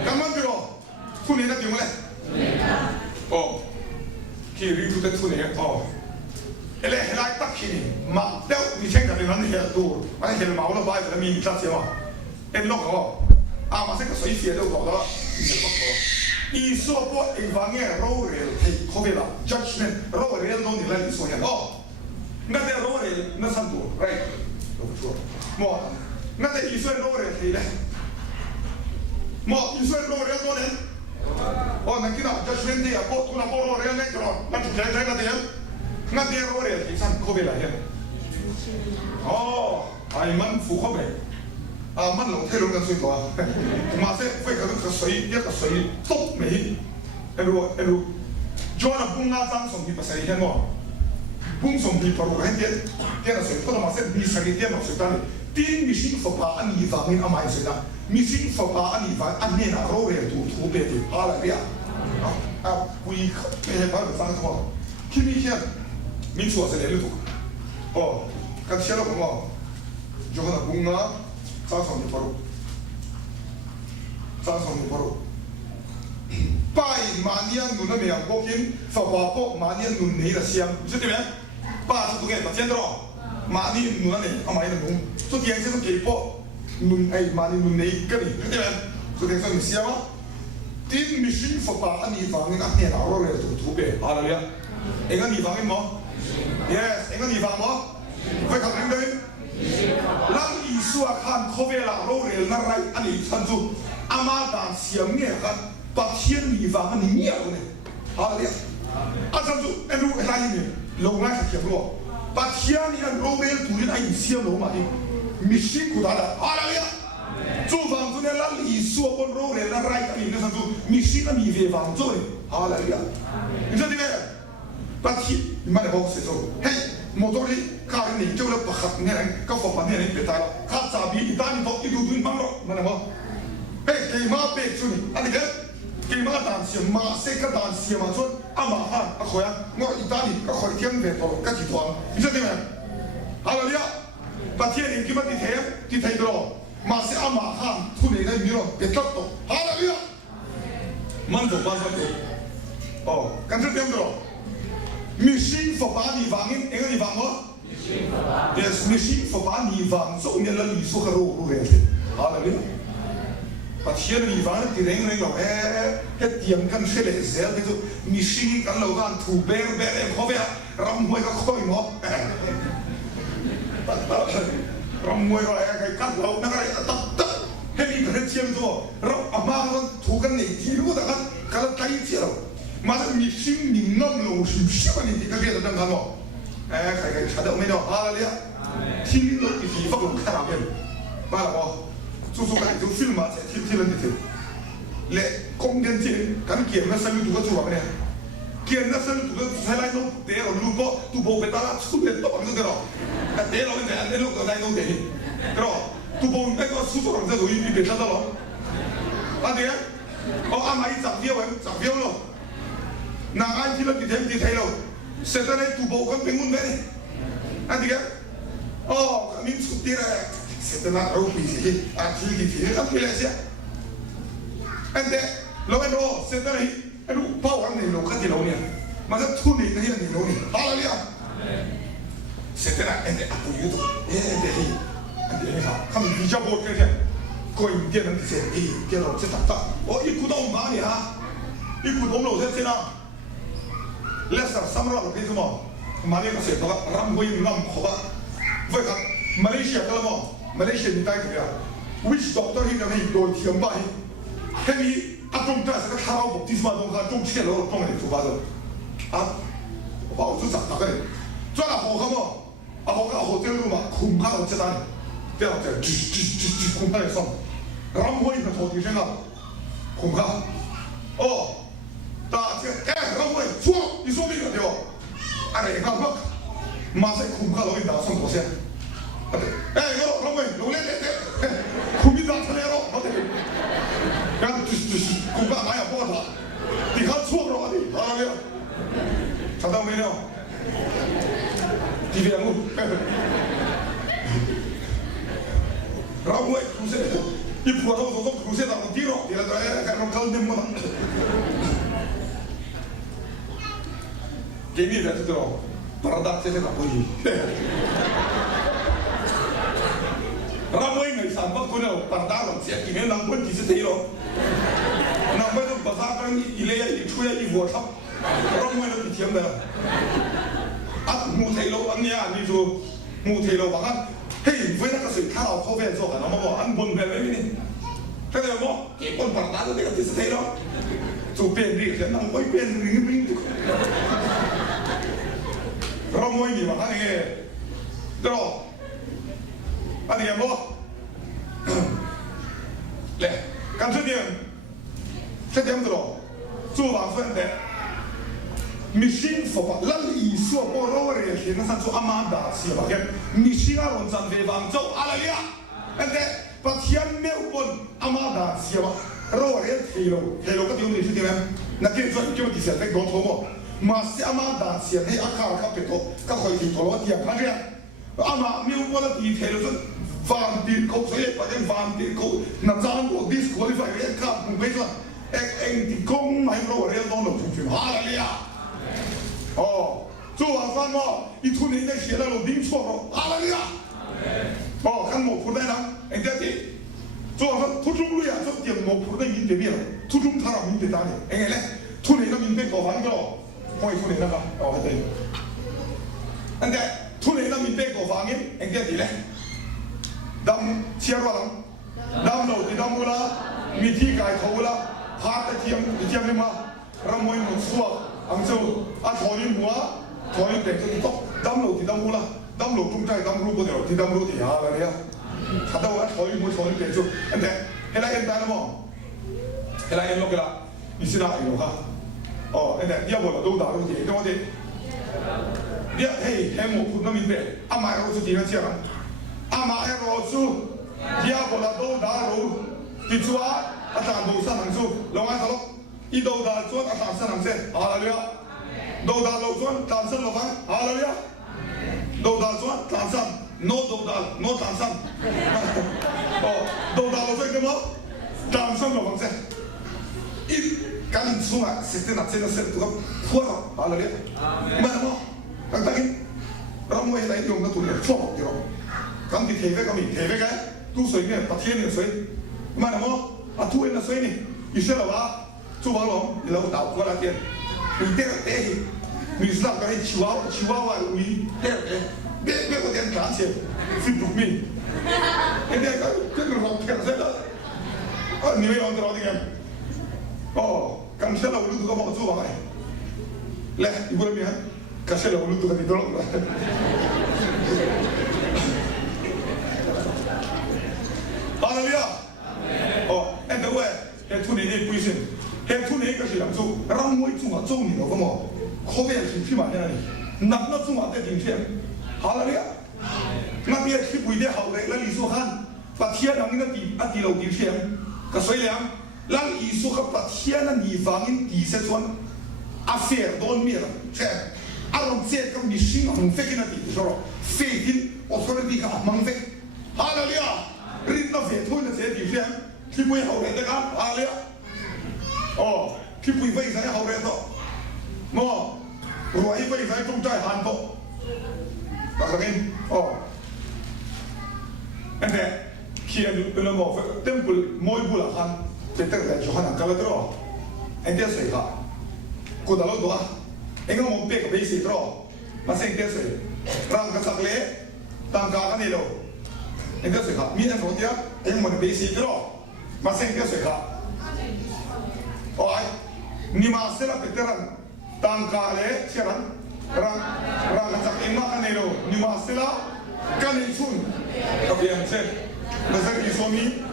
刚刚对哦，兔年的点么嘞？哦，去旅游的兔年哦。哎嘞，来打起呢，嘛，了你听着你那些多，那些毛了摆在那面上去嘛，哎弄哦，啊嘛这个水鞋都搞到，你说不一方面肉人太可别了 ，judgment 肉人都你来你说呀哦，那这肉人那算多，right？不错，么，那这一岁多人谁嘞？么一岁多人多人，哦，那今天就选的啊，不，那不多人那个咯，那就来那点，那点多人谁算可别来的？哦，哎，蛮符合呗，啊，蛮老太龙的水多啊，马上会可能个水一个水都没，就那公阿张送你不谁先哦。公送你跑路很点，点了水，或者马上你上一点了水单的，点米星佛把安尼方面阿买水单，米星佛把安尼方安尼那肉人土别的，好了呀，啊，贵客那些朋友上什么，听米线，米出是来的多，哦，看写了什么，就那公啊，张送你跑路，张送你跑路。拜马年努那面国金，佛法国马年努你的香，你说对没？爸是不给他见到，马年努那面阿买的努，昨天就是给波努哎马年努你个你，对没？昨天说你香吗？丁米信佛法安尼方面阿天老罗来土别，好了呀？哎个地方的么 ？Yes， 哎个地方么？会考虑对？让艺术啊看可别老罗来那来安尼穿住阿妈当香面看。把天地方你灭了呢，好了，啊，咱就哎，如果来一年，老来是听过，把天地的老来独立来一些老嘛的，没辛苦他的，好了呀。做房子的那里说过老来那来一年，咱就没辛苦米费房做的，好了呀。你说这个，把天你买来包谁做？嘿，摩托的卡的你就了不合，你看，搞佛法的人别带了，卡咋比一打你都一路蹲帮了，买来么？嘿，给妈别出你，啊你看。给马当时马色个当时嘛说阿马汉阿可呀，我意大利个可以听别多，个集团，你说对没？好了呀，把天人叫乜地睇到，马色阿马汉出嚟嘅米咯，别得到，好了呀，满足满足的，哦，跟住點到？米信佛把地方嘅，哪個地方麼？Yes， 米信佛把地方做嘅啦，你說個路嚟嘅，好了呀。把天地方的人老哎，那点跟起来噻，那就你心跟老干土白白的可别，让我个开么？让我个哎个干老那个得，那你可能见做，让阿妈个土跟你记录的个个带起了，马上你心你那老是喜欢你这个别的能看到，哎，还查到没有？好了呀，听了地方看那边，完了不？做个就 film 啊，睇了你睇，嚟講緊啲咁見那細路讀個做乜嘢？見那細路讀個睇嚟都跌落路波，都冇俾大家出嚟多咁嘅咯，跌落嚟你碌個嚟到地，係咯，都冇俾個叔叔咁就容易俾得咯，啊啲啊，我啱喺集標咯，嗱啱睇啦你睇咯，實在你都冇咁俾滿咩？啊啲啊，哦咁樣出啲咧。c'est un autre pays, activité, ça fait les gens. And then, l'homme, c'est un nous pas on est local de l'Union. Mais ça tout n'est rien de l'Union. Alléluia. C'est un appuyé. Et comme déjà beau que 过一点人些，叫做这打，哦，一股到我哪里哈？一股我们老在这啦。Lesser samra lo piso mo, mali ka se toka ram goi ngam khoba, vai ka Malaysia kala mo, Malaysia ni tai kya, which doctor hi ka hi do thiam ba hi, hemi atong ta sa ka thao baptisma dong ka tong che lo tong ni tu ba do, a ba u tu sa ta ka ni, zwa la ho ka mo, a ho ka hotel room ma khum ka lo che dan, de la te khum ka le som, ram goi ka tho ti shen ka, khum ka, oh. 大姐，哎，老妹，错，你说那个对吧？哎，你看我，马上恐吓老人家送多些。哎，老妹，老来，恐吓他来了，好的。然后恐吓哪有报他？你看错了的，好了没有？查到没有？几点钟？老妹，恐吓，一破头就恐吓到地了，第二个哎，看我搞定么了。 给你的这种，把它这些打回去。然后因为三百多了，把它了，这今年能问题是对了。那么就把它跟一类一出来一窝差，然后我就提的了。啊，木头了，安尼啊，你就木头了，话嘿，为那个水看到靠边做，那么我安本来没呢，这个么，结果把它这个就是对了，就变这个，能会变零。 เราไม่มีว่าอะไรเงี้ยเดี๋ยวอะไรอย่างบ่เละการช่วยเดียนช่วยเดียนตัวจู่บางส่วนแต่มิชิงฝ่ายลั่นอีสัวโปรโรเรียนนั่นสั่งจู่อามาดาเสียบางอย่างมิชิงอารมณ์จันเวบางเจ้าอะไรเนี่ยแต่ปัจจัยเมื่อบนอามาดาเสียบโรเรียนเฮโลก็ที่มันช่วยเดียนนักเรียนช่วยที่มันที่เสียเล็กโดนทั่วหมด มาเสียมาด่าเสียให้อาคาร์ขับไปโตก็คอยที่ตัวเทียบเขาเนี่ยอามามีวันละทีเทเลจนฟานตีเขาใช้ไปยังฟานตีเขาหน้าจานตัวดิสควอลิฟายเรียกข้ามมึงไม่ใช่เองที่กงไม่รู้เรียนต้องหลบชุมฮาเลยอ่ะอ๋อจู่ว่าฟังว่าอีทุนนี้ได้เสียแล้วดิ้งชั่วหรอฮาเลยอ่ะอ๋อขันหมกพูดได้นะเองเด็ดจู่ว่าทุกช่วงเลยอ่ะจู่เตียงหมกพูดได้ยินเดียวทุกช่วงท่าเรายินเดียวได้เองไงเลยทุนนี้เรายินเป็นก่อฟังก็ 可以出嚟啦嘛，哦係對。人哋出嚟啦，面壁個房嘅，人哋點咧？抌車個諗，抌路地抌冇啦，面地界土啦，拍得添，你知咩嘛？咁我冇錯，咁就啊台面冇啊，台面地就多，抌路地抌冇啦，抌路中間抌路嗰條，地抌路地下啦你啊，睇到啊台面冇台面地就，人哋係啦，人哋啦麼？係啦，人落嘅啦，意思啦，係落下。 哦，那你要我都打都行，对不对？你嘿，还没碰到明白，阿妈要做点样讲，阿妈要我做，你要我都打路，你做啊，阿达路上能做，龙安头，一都打做阿达上能做，好了了，都打路做，单身路方，好了了，都打做单身，no 都打，no 单身，哦，都打路做什么？单身路方噻，一。 kan sunga sete na tsena sete tu kuara ala le mana mo kan takin ramo e dai yong na tu le fo yo kan di teve ka tu soi ne pa tien ne soi mana mo a tu e na soi ni i se la va tu va lo ni la ta ko la tien ni te mi sla ka e chihuahua mi be ko tien kan se fi du mi e de ka te no ka se la ni me on tra di oh, kan sela ulu tu kamu tu bangai. Leh, ibu lebih kan? Kan sela ulu tu kan ditolong. Haleluya. Oh, ente we, he tu ni ni puisin. He tu ni kasi yang tu, orang mui tu nggak tu ni loh kamu. Kau biar si mana ni? Nak tu nggak ada tinggian. Haleluya. Nak biar si pui dia hau leh, lalu isuhan. Patian ang ini ati lau tinggian. Kasoi liang. 让艺术和把天的地方因地些转，阿费多米了，这阿龙这个米心很费劲的地说，费劲，我说的地方蛮费，哈了了，人那费多的这地方，去不好人的干，哈了，哦，去不费才好人多，么，我一费才中在韩国，那个人，哦，人家。Kian Ulamo, Temple, Moibulahan, the Temple Johanna Caladro, and there's a car. Kudalodoa, and no more big basic draw. Masing there's a Rankasakle, Tanganilo, and there's a car. Me and Rodia, and one basic draw. Masing there's a car. Alright, Nima Sera Peteran, Tankale, Sharon, Rankasak Imakanelo, Nima Sela, Kanilsun, okay, I'm said. Nasaan isomi,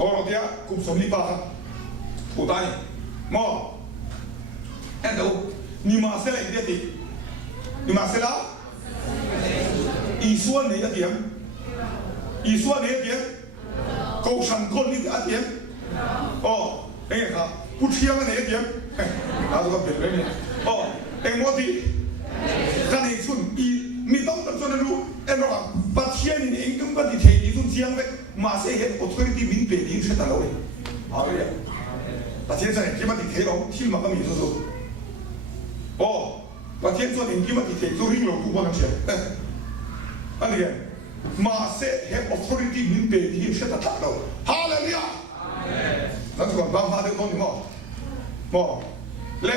orang dia kumsomni pa, utay, mo, endo, ni masela ideti, ni masela, isuan ni atiam, kau sangkon ni atiam, oh, kah, putriang ni atiam, aku kan bela ni, oh, moti, kan isun, mitong tersusun dulu, orang, pasien ini ingkung kan di itu siang le, masih head authority min pedi itu tak tahu ni, apa dia? Pasien saya cuma di terong, til makan itu, oh, pasien saya cuma di terong, ring lo tu mana sih? Apa dia? Masih head authority min pedi itu tak tahu. Haleluya. Nanti kan bapa dia kau ni mo, le,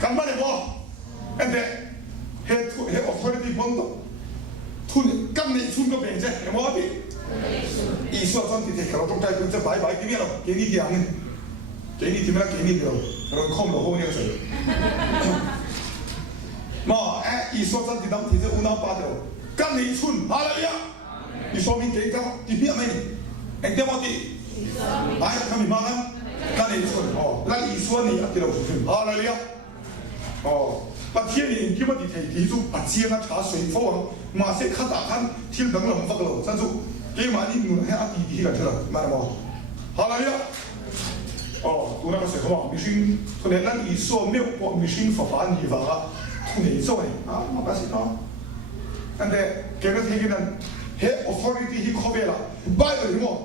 kan mana mo, ente head authority punทุนกำเนิดชุนก็เป็นใช่ไหมว่าพี่อีส่วนตอนที่เด็กเราต้องใจคุณจะบายกี่เมียเราเกนี่เดียวนี่เกนี่ที่ไม่ละเกนี่เดียวเราคมเราโหเนี่ยสิมาอีส่วนตอนที่ดำที่จะอุณาปาเดียวกำเนิดชุนอะไรอ่ะอีส่วนมีเกย์กับที่เบี้ยไม่เอ็งเดียวที่ไอ้ทำมีมากันกำเนิดชุนอ๋อแล้วอีส่วนนี้ที่เราชุนอะไรอ่ะอ๋อปัจเจียนนี่ที่มันที่ที่จู่ปัจเจียนนั้นชา水佛王มาเสกข้าตาขันที่ดังเราฟังเราสันจู่เกี่ยมานี่หนูให้อาดีกันเถอะมาแล้วมั้งฮาเลลูยาอ๋อตัวนั้นก็เสียเขาบอกมิชิงตัวนี้นั่นอีส่วนเนี่ยพวกมิชิงฝ่าฟันยี่ฟ้าตัวนี้ส่วนนี้มาบ้าสิเนาะอันเดียเกี่ยวกับที่นั่นเฮ้ authority ที่เขาเวลาบ้าเลยมั้ง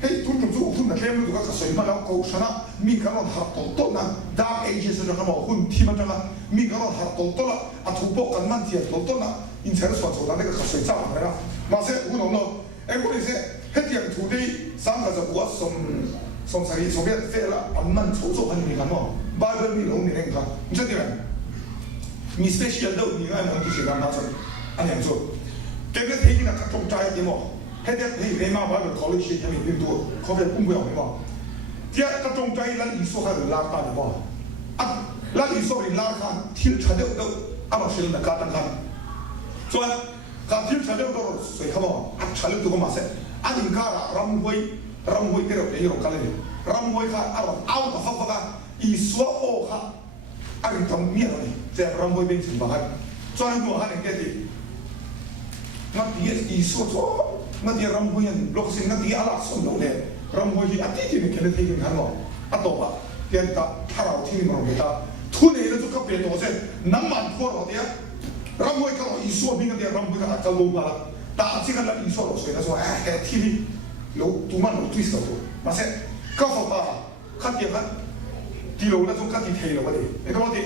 เฮ้ทุนจู่ทุนนั่นเรื่องมันดูก็สวยมาแล้วกูชนะมีการเราหักต้นนะ dark ages จะเขาบอกคุณที่มันจะมามีการเราหักต้นละอ่ะถูกบอกกันมันเสียต้นละอินเทอร์ส่วนตัวนั้นก็สวยจ้าเลยนะมาเสร็จคุณน้องเอ็งคนนี้เสร็จเฮ้ยอย่างถูกที่สามก็จะบอกส่งสายส่งเรื่องเสร็จละอันมันถูกส่งอันนี้กันมั้งบ้านมีลงนี่เองครับไม่ใช่ที่ไหนมี special ด้วยมีอะไรมันที่สิ่งนั้นนะจ๊ะอันนี้จ๊ะเกี่ยวกับที่นั่นก็ตรงใจที่มั้งเฮ้ยเฮ้ยมาบ้านเป็น college ที่มีเป็นตัวเขาเป็นกุ้งเบี้ยวมั้งที่ก็ตรงใจแล้วอีสุขให้ลาตาเนี่ยมั้งอ่ะแล้วอีสุขเป็นลาคันที่ฉันเดียวอ่ะมาเชื่อในการตั้งคันส่วนการที่ฉันเดียวก็สวยเขาบอกอ่ะฉันเดียวตัวมาเสร็จอันนี้การรำไว้ที่เราเรียกกันเลยรำไว้ค่ะอะไรเอาแต่ฟังฟังอีสุขโอ้ค่ะอันนี้ทำเมียอะไรแต่รำไว้เป็นสิ่งบ้าส่วนในตัวฮันเองที่งั้นที่อีสุขงั้นที่รำไว้ยังโลกสิ่งงั้นที่อะไรส่วนเราเนี่ยรำไว้ที่อันที่นี่แค่เที่ยวกันมั้งอันต่อมาเดี๋ยวถ้าเราที่นี่มันไม่ได้ทุนเองเราจะก็เปลี่ยนตัวเส้นน้ำมันทั่วเราเนี่ยรำไว้ก็อีส่วนนี้ก็เดี๋ยวรำไว้ก็อาจจะลงมาละแต่ที่กันแล้วอีส่วนเราสวยนะส่วนแค่ที่นี่เราตัวมันเราทวิสต์ตัวมาเสร็จก็ฟังว่าขั้นเดียวกันที่เราแล้วต้องขั้นที่เทเราไปดิไอ้ตัวที่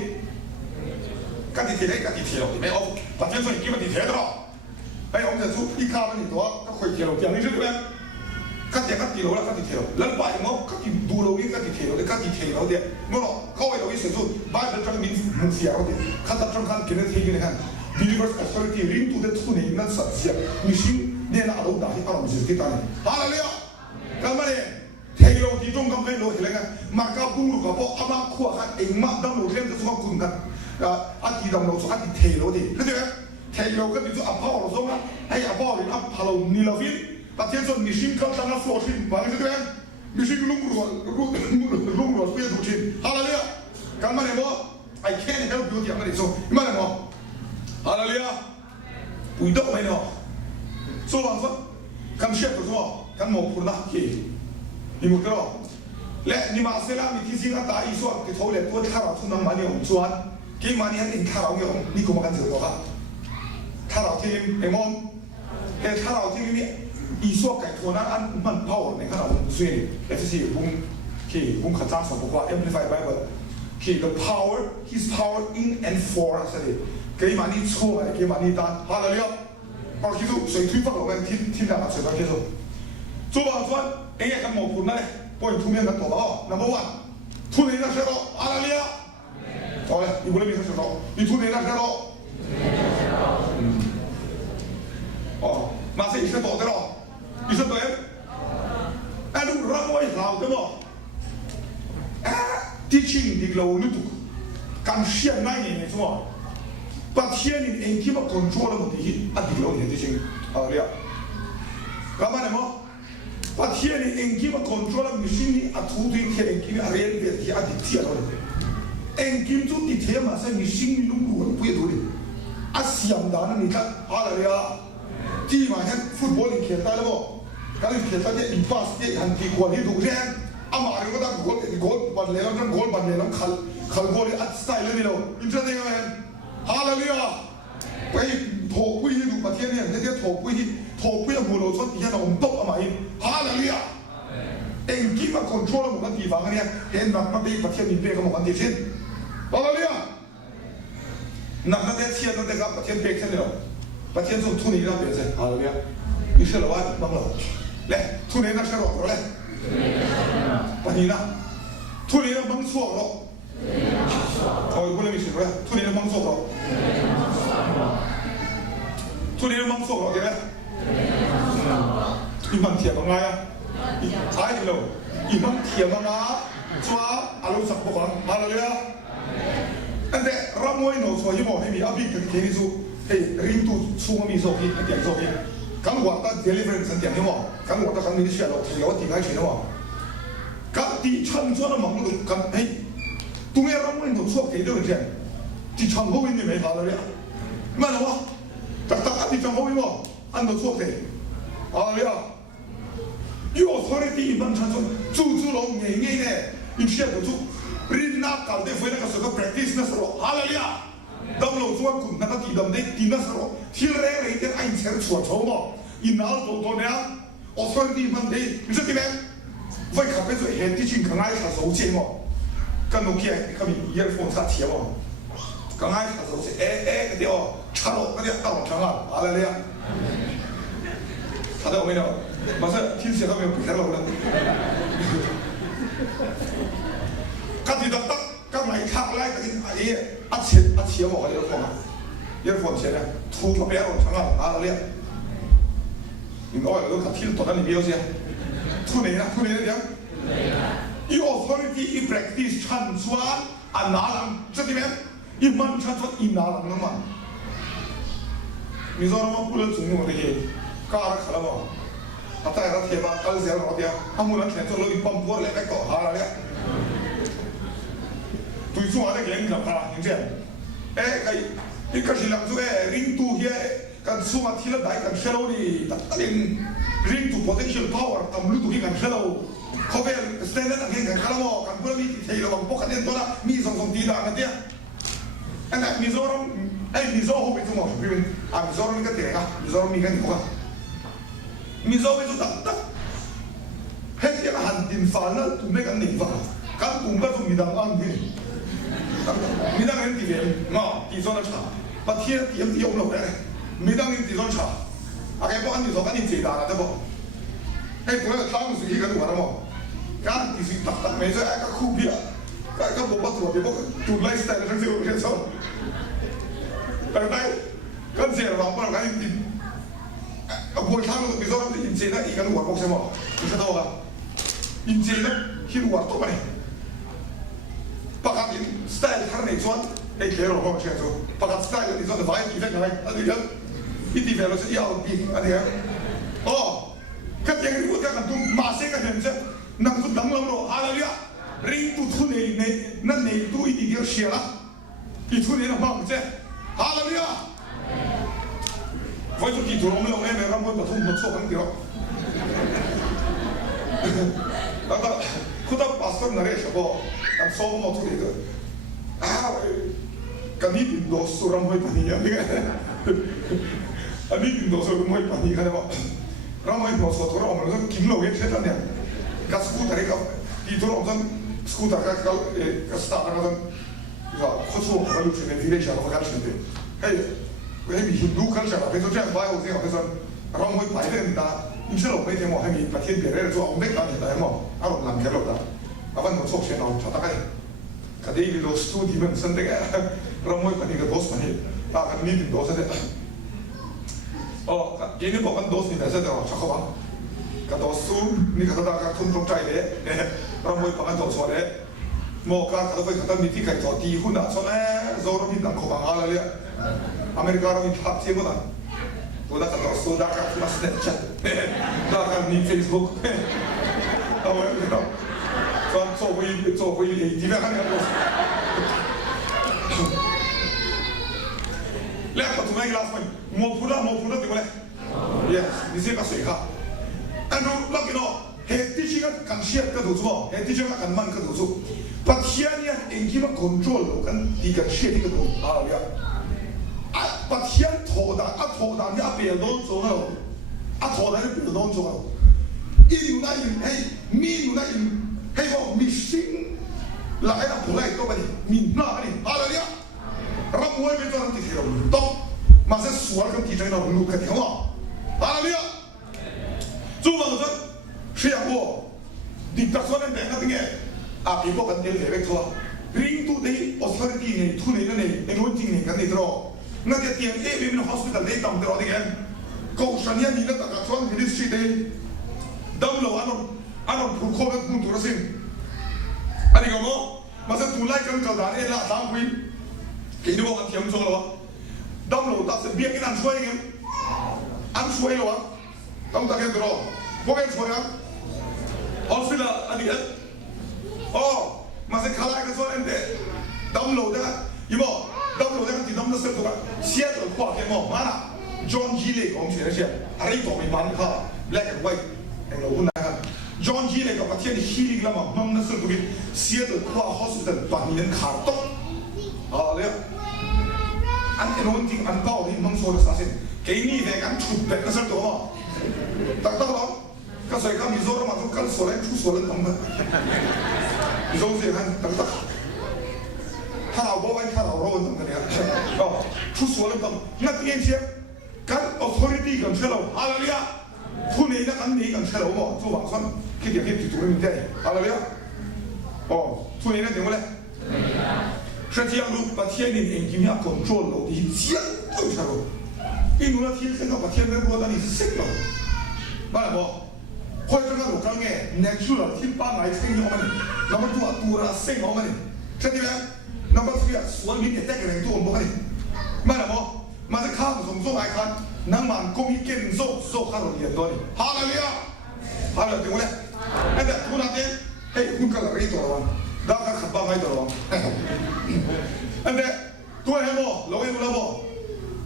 ขั้นที่เทได้ขั้นที่เทเราไม่เอาแต่เจ้าส่วนกี่มันที่เทตลอดไอ้ผมจะสู้อีกข้าวมันอีกตัวก็คอยเทเราอย่างนี้ใช่ไหมขั้นเดียวขั้นที่เราแล้วขั้นที่เทเราแล้วไปมั้งขั้นที่ดูเราเนี่ยขั้นที่เทเราเนี่ยขั้นที่เทเราเนี่ยมั้งเราเขาไอ้เราอีสุดบ้านเราจะมีมุสลิมเราเนี่ยขั้นต่างๆกันเทกันกัน believers authority ring to the ทุนนี้นั่นสัตย์เสียมิชิงเนี่ยน่าเราได้ที่เราไม่ใช่ที่ตาเนี่ยฮาเลลูยากันมาเนี่ยเทเราที่ตรงกันไปเราเห็นไงมากับบุ้งลูกกับพ่ออามาขวากันเองมาดำเราเรียนจะสู้กับคุณกันอาทิตย์ดำเราสู้อาทิตย์เทเราดิเข้าใจไหมเทเราก็ติดตัวอับพ่อเราสู้นะให้อับพ่อหรืออับพาเรานิลาฟินแต่เทียนส่วนมิชิงเขาตั้งแต่ฟลอร์ชินบางทีก็มิชิงลุงรัวเพื่อนทุกชินฮาเลลูยากันมาเนี่ยว่า I can't help you ที่อันนี้สู้มาเนี่ยว่าฮาเลลูยาปุ๋ยดอกไม่เนาะสู้วันฟังกันเชื่อตัวตัวกันมองพูดนะที่นี่มุกเนาะและนี่มาเสร็จแล้วมีที่สิ่งต่างๆอีส่วนที่เขาเรียกตัวข้าวทุนน้ำมันเนี่ยส่วนกี่มันเนี่ยเองข้าวเนี่ยนี่กูมากันเจอตัวครับข้าวที่ไอ้มองแต่ข้าวที่นี่อีส่วนไก่ตัวนั้นอันมัน power ในข้าวส่วน FC บุ้งขัดจ้างสมบูรณ์ว่า amplify Bible ที่ the power his power in and for อะไรกี่มันนี่ชั่วกี่มันนี่ตาฮาเลลูยา搞基础水推放我们听两个水搞基础，做吧做，哎呀，看毛铺那嘞，不然图片看多吧哦 ，number one， 图你那时候阿拉利亚，好嘞，你不能比他时候，你图你那时候，哦，那是一些多的咯，一些多，哎，路让我好的么？哎，地轻地老路多，刚现那年是吧？把天人眼睛嘛 control 了问题，啊，地老年地轻，好了，干嘛呢么？把天人眼睛嘛 control 了，你心里啊，土对天眼睛啊，人别天啊，地天了的，眼睛就地天嘛，是你心里拢路不会多的，啊，想到那你看，好了呀，地嘛像 football 你看到了不？刚才看到的你把这很地过的路线。阿妈那个那goal ban le lang goal ban le lang khal goal at style ni lo intra de men hallelujah pai tho pui du pathian ne de tho pui mu lo so ti na om tok ama in hallelujah en ki ma control mo kan ti wang ne hen nak ma be pathian ni be ka mo kan ti sin hallelujah nak na de tia na de ka pathian be chen lo pathian so tu ni na be chen hallelujah ni se lo wa bang lo le tu ni na se lo le把你呢？突然蒙错了，哦，不能没写出来，突然蒙错了，突然蒙错了，对不对？一蒙铁帮啊，哎喽，一蒙铁帮啊，抓阿鲁什不管，阿鲁呀，但是让我弄错一毛还没阿比跟天里说，哎，人都出我米手机，点手机。刚我到 delivery 成点的嘛，刚我到刚没选了，提了顶开去的嘛。刚地唱做的忙碌刚哎，东亚让我们错给这个钱，地唱后面就没法了呀。慢了嘛，但地唱后面嘛，按照错给，啊呀，有错的地方唱做，做了年年呢，一切都做，人那搞的回来个时候 practice 那时候，好了呀。当老做滚那个地当的地那时候，天来了一点爱钱出头嘛，一拿到多呢，我说地方的，你说对没？为卡贝做很地轻，刚爱他手机嘛，跟农业他们earphone差铁嘛，刚爱他手机，哎个掉，插了那点到长啊，好了呀，他在我没了，马上听起来没有比赛了了，刚地当当。刚来看来等哎阿切我还有放啊，有放钱呢，土特别了长啊拿了了，你偶尔都看听到那里面有些，土内呢讲，有 authority 一 practice 传传啊拿人这里面一门传传一拿人了嘛，你说他们不能中国的些，干了看了嘛，他带他贴吧，他是谁老爹，他们那天做了一帮波来搞好了了。对中华的人讲啊，你这样，哎，一个是两组哎，人都些，跟苏马提了来跟谁喽的，他人都 potential power，他们都去跟谁喽，后边 stand 那边跟看了么，跟不了米提了嘛，不看见多了，米松松地的那点，哎那米松龙，哎米松后边怎么是边啊？米松龙那个点啊，米松龙米个你看，米松为什么的？还是个汉地方呢，都没个地方，刚东个都米当安的。没当人地边嘛，地上的茶，把天地用落来，没当人地上茶，啊，该不按地上赶紧最大了，对不？哎，过来他们是一个多了嘛，干地水大，没说哎个苦皮啊，个不做的不，都来时代的这个这种，拜拜，跟这了嘛，不然赶紧地，不过他们比如说他们引进那一个路过什么，你知道吧？引进那一路多嘛呢？巴卡丁 style 他那穿，哎，给了我先说，巴卡 style 你说的外地在哪？啊，你看，一地方是要比，啊，你看，哦，个这个我讲都马上个人家，那个当了咯，哈了呀，人都出内那内都一定要写了，一出内的话不这，哈了呀，我就记住了，我们那边他们不从不错很屌，那个。그다 봤어 나래 저거 난 소금 어떻게 이거 아 간이 너 소랑 뭐 있다니야 내가 아니 너 소랑 뭐 있다니 가네 봐 그러면 뭐 돌아오면서 김로에 찾았냐 가 스쿠터가 이 돌아오면 스쿠터가 가 스타트하던 그래서 코스 하루 전에 디렉션으로 가르치는데 헤이 ให้มีฮินดูคัลเจอร์เป็นตัวแทนไว้โอเคเป็นส่วนเราไม่ไปเรื่องนั้นอินเชลล์ไม่เทียมให้มีประเทศเปลี่ยนได้ตัวองค์เด็กตอนนี้แต่หมออารมณ์หลังแค่หลบละแต่ว่าหนูโชคเชนเอาชอบตะกันคดีวิโรสตูดิมันสันเด็กเราไม่ปฏิกับโดสมันเห็นตากันนี่เป็นโดสเด็กอ๋อยี่นี่บอกกันโดสนี่แต่เสร็จแล้วชักเขาบ้างกับโดสซูนี่ขัดตาการทุ่มตรงใจเลยเราไม่ปกันโดสเลยโมการขัดไปขัดมีที่ไก่ต่อตีหุ่นอ่ะส่วนแม่โซเรามีหนังของอะไรเลยอเมริกาเรามีทับเทียมกันตัวนักการสู้ดักกันมาสเต็ปชัดดักกันมีเฟซบุ๊กเอาไว้เลยครับส่วนโซ่ไปที่แม่กันเนี่ยแล้วก็ถูกไหมกีฬาสมัยโมพูดถึงอะไร yes นี่สิก็สวยครับอันนู้นลักกี้เนาะเฮติชิกันเชียร์ก็ถูกมั้งเฮติชิกันมันก็ถูกปัจจัยเนี่ยเองที่มันควบคุมกันที่กันเชียร์ที่ก็ถูกอะไรเนี่ยปัจจัยถอดนี่เปลี่ยนโดนโซ่เราถอดนี่เปลี่ยนโดนโซ่เราอีอยู่ไหนให้มีอยู่ไหนให้ว่ามีสิ่งหลายอย่างผู้ใดตัวมันมีหน้ามันอะไรเนี่ยเราไม่เป็นตัวนั้นที่เราต้องมาเสียส่วนกันที่ใจเราลูกกันที่เขาอะไรเนี่ยจู่มาตัวเสียบัวดิบตัดส่วนนั้นแต่งกันยังไงพี่พวกกันเดียวเลยไปทัวร์ริงตู้ที่ออสเตรเลียเนี่ยทุนเนี่ยเนี่ยไอ้นู้นจริงเนี่ยกันนี่ตรองั้นจะเตียงเป็น hospital เนี่ยตั้งตรอที่กันก็ฉันเนี่ยนี่แล้วแต่กันส่วนที่ดิสชีดำเราอันนั้นผู้คนเป็นผู้ตัวสิ่งอันนี้ก็มั้งมาเสียตัวไล่กันกระดานเอล่าตั้งวินกี่ดูว่าเทียมโซ่หรอดำเราตัดเสียเบี้ยกันอันช่วยกันอันช่วยหรอต้องตะเกียบตรอพวกกันช่วยกันhospital อันนี้อ๋อมาเสียขลายกันส่วนนั้นเด็ดดำเราได้ยี่บอกดำเราได้ที่ดำเราเสียตัวเสียตัวขวาแค่มั้งมานะจอห์นจีเล่ของเสียเสียอะไรตัวไม่มันค่ะ black and white เองเราพูดนะครับจอห์นจีเล่กับประเทศฮิลิกแล้วมั้งมันนั่นสุดที่เสียตัวขวา hospital ตอนนี้นั้นขาดต้องอะไรอันนู้นจริงอันเป้าที่มังโซ่สักสิ่งแค่นี้เด็กอันชุดเป็ดนั่นสุดตัวมั้งตั้งแต่เราก็ใส่ก็มีโซ่มาทุกคนโซ่เล่นชุดโซ่เล่นทำมันมีโซ่เสียงตั้งแต่ถ้าเราบอกไว้ถ้าเรารู้ตรงนี้ก็ชุดโซ่เล่นทำนักเรียนเชียร์กัน authority กันเชื่อเราอะไรเนี่ยทุนนี้นะกันนี้กันเชื่อเรามั้งทุกบางคนคิดอย่างที่ติดตัวไม่ได้อะไรเนี่ยอ๋อทุนนี้นะถึงอะไร实际上，如把天的眼睛要 control 了，你讲对才咯。因为那天生个把天没过，那你是信了。嘛不？或者那我讲嘅 natural 天把来听我们，那么多啦信我们，实际上，那么这个所面嘅得嘅人多唔好嘅，嘛不？嘛是看从中来看，能慢公益建设所看到的多的，好了没有？好了，对不对？哎，对，突然间，嘿，我讲了一多了。大家ขับบ้างให้ตลอดอันเดียตัวเห็นบ่เราเห็นแล้วบ่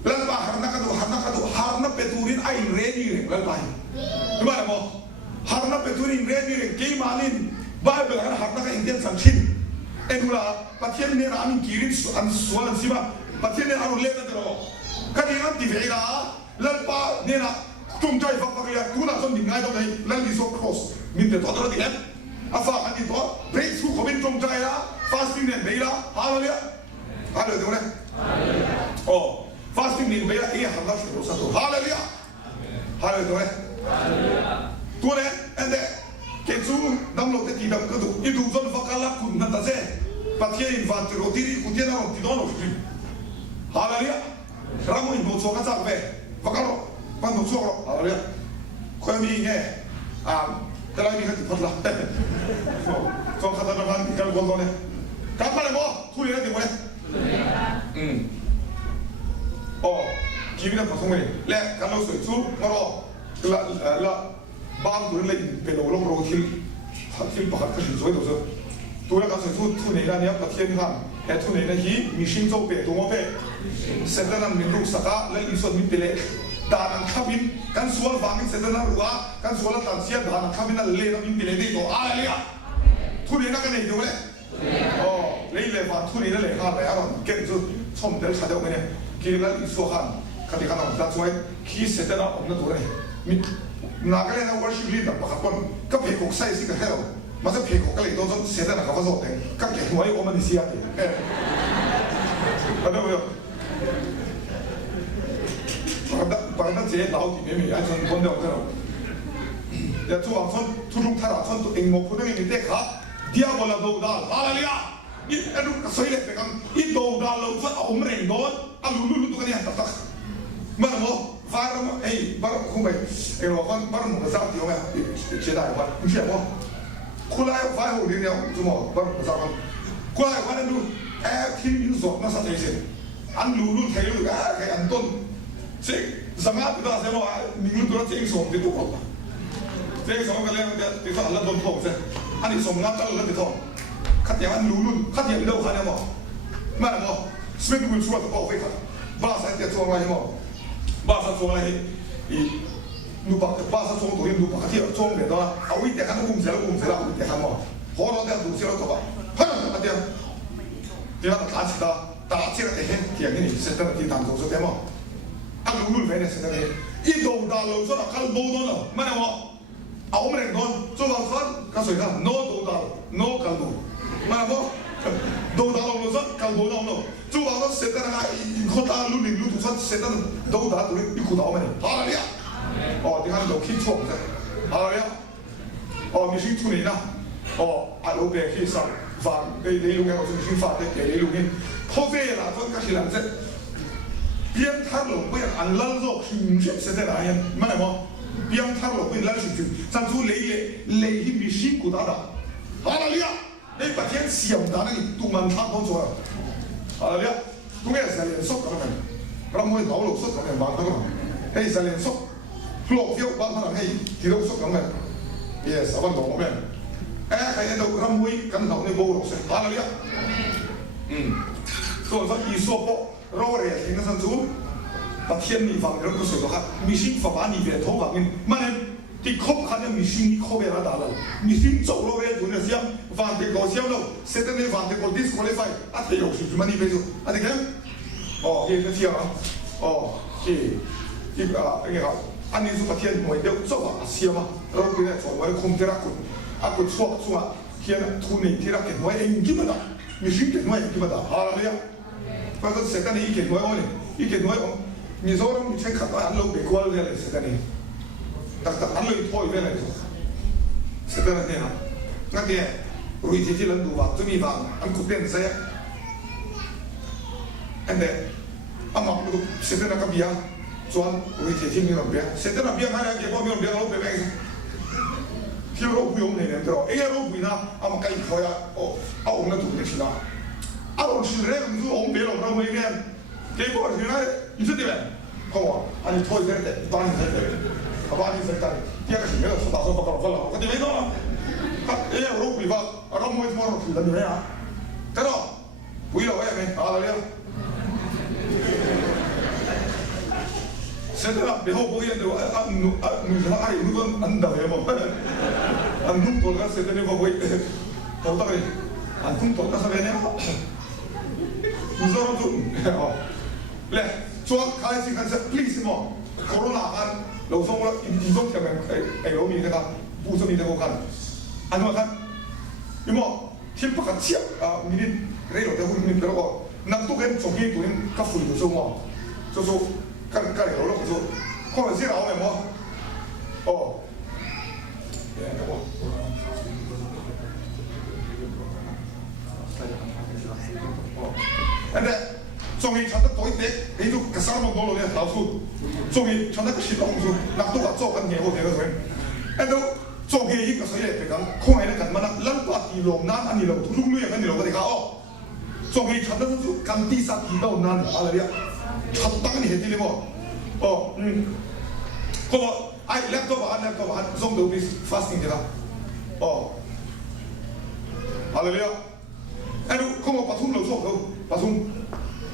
แล้วป่ะหานักดูหานักเป็นตัวนี้ไอ้เรนนี่แล้วไปทำไมบ่หานักเป็นตัวนี้เรนนี่กี่มานินบ้าไปแล้วหานักอินเดียสังชินเอ็นดูละประเทศนี้รามิกิริสอันสวนสิมาประเทศนี้อารุเล่นตลอดกันยังอันที่เวลาแล้วป่ะเนี่ยนะจงใจฟังเลยกูน่าสนใจง่ายตรงไหนแล้วมีโซ่ cross มินเดตัวตัวเดียวอาฟ้าอันนี้ตัวเบรกสู้เขาเป็นจงใจละฟาสติ้งเนี่ยไม่ละฮาเลลูยาฮาเลลูยาโอ้ฟาสติ้งเนี่ยไม่ละเอ๊ะฮัลโหลสุดสัตว์ฮาเลลูยาฮาเลลูยาตัวเนี่ยอันเดียเกี่ยวกับดำโลเตตีแบบกระดูกอีดูจนฟังกันละคุณนั่นแต่เจ้ปัจจัยอินฟันติโรตีรีคุณเจ้าเราติดโน่นฟิลฮาเลลูยาเราไม่อินโดโซกันสักเว้ฟังกันหรอฟังโดโซหรอฮาเลลูยาคนมีไงแต่เรามีกันติดพัดละสองขัดตะพันกันคนตัวเนี่ยกลับมาเลยบ่ทุเรียนติดมาเลยอ๋อชีวิตนั้นผสมกันและการเราสวยสู้มารอละบ้านตัวนี้เป็นโรงที่ปกติสวยตัวตัวแล้วการสวยสู้ทุเรียนเนี่ยประเทศนี้ครับแต่ทุเรียนนี้มีชิงโจเปตัวเปเสร็จแล้วนั้นมีลูกสกัดและอีส่วนมีเปล่ดานังขับินกันสวนฟังเสร็จแล้วรัวกันสวนละตันเสียดานังขับินนั่นเล่นมินเปล่ดีตัวอะไรเนี่ยทุเรียนนั่นกันไหนดูเลยอ๋อเล่นเลยฟังทุเรียนนั่นเลยข้าไปอ่ะเก่งสุดชมเดี๋ยวชาเดียวกันเนี่ยกินแล้วอีส่วนขันขันที่ขันเราดัดช่วยขี้เสร็จแล้วผมนั่นตัวเลยมีนักเล่นนะว่าชีวิตแบบบางคนก็เพลงกใส่สิกันให้เรามาจะเพลงก็เลยโดนเสร็จแล้วนะครับว่าสดเองก็เก่งหัวไอ้โอมันดิเซียเองเออเอาดู把那这老底面还从混掉这了。ya chuang chon thurung thara chon to engmo phudeng ni te kha dia bola do dal haleluya I anu ka soile pe kam I do dal lo fa omreng don alu lu tu kan ya tak mar mo var mo ei bar khu bai e lo kon bar mo sa ti o ya che dai ba ni che mo kulai fa ho ni ne tu mo bar mo sa kon kulai fa nu tin yu zo na sa te se an lu lu thai lu ga ka an ton che zanga tu da se mo ni lu tu ra che so ti tu ko这什么个嘞？比如说，那东坡噻，按你从那到那里头，看点按路路，看点路看见么？买了么？随便出来就报废看，巴山点做来什么？巴山做来，路巴山做多路巴铁做没到啦，啊，我一点看都公司了，我一点看么？好多点东西了，做吧，哼，啊点，点那打起来点，点给你，现在地当做是点么？按路路来呢，现在呢，一到大路说那看路多了，买了么？我们人讲做老三，干谁看 ？No 多大 ，No 干部，嘛不？多大路说干部啷么？做老三现在那个扩大路零路途说现在多大路一扩大我们，好了呀。哦，你看有起错噻，好了呀。哦，你先出年啦。哦，啊老别去上发，你路嘅我先发的，给你路嘅，好些啦，做开始人啫。边摊路不要按烂肉，平时现在哪样？嘛来么？边摊路会烂出去，咱做累去比辛苦大的，好了呀，你白天想到那你都蛮差工作了，好了呀，都係成年縮咁樣，咁我哋腦路縮咁樣玩咁啊，係成年縮，落票玩可能係幾多縮咁嘅，yes，我講咩？喺度咁會跟頭你冇落水，好了呀，所以說一說波，老人聽得上做。把天地方人不水的话，米星发把你的头发给慢点，你靠看见米星你靠别他打了，米星走路呗，做那些反正搞笑了，现在那反正搞 disqualify， 啊，他有水什么你别说，啊，你看，哦，这个天啊，哦，这啊，那个，按你说把天没掉走啊，笑嘛，然后给他做我空调滚，啊，滚错啊，天突然天给我应基本的，米星给我应基本的，好了呀，反正现在你一给我呢，一给我。你说你先看到俺老别过来了，现在呢，但俺老拖一遍来着，现在呢这样，那点为这些人读吧，这地方俺古典噻，俺的，俺妈不都现在那个边转为这些那边，现在那边还要给我们边老别边，听老不用那点对吧？哎呀老不呢，俺们该拖呀，哦，啊我们做的是哪？啊我是那个是我们别老那么一点。结果原来你说对呗？好啊，啊你拖一点的，当你才对，啊把你才对。第二个是没有说打算不搞分了，我跟你没说了。哎呀，我比方，啊我们怎么弄的你们啊？知道？为了我也没，啊了。现在啊，别好不一样的，女生爱那个安导的嘛，安弄多了现在那个会，好大的，安弄多了啥玩意儿？你说那种哦。来，做开始看是 please 么？corona 看，老松了，一种条件哎老米那个，不是你那个看，安怎么看？有么？天不可接啊！你的那老的会你别个，那都跟中间都跟甲肥就说么？就说跟老了就说，看了些老的么？哦，现在。终于穿得多一点，你都个三毛多了呢，老粗。终于穿得个新红粗，那都话做緊嘢好睇到佢。喺度做嘅呢個水嚟講，空係咧近乜啦？撚把地龍難，安尼龍突突咩嘅地龍我哋講哦。做嘅穿得就近地沙地到難，啊嚟呀，穿當年啲咧喎。哦，嗰個哎叻個話，中到啲 fasting 嘅啦。哦，啊嚟呀，喺度嗰個白通路錯到白通。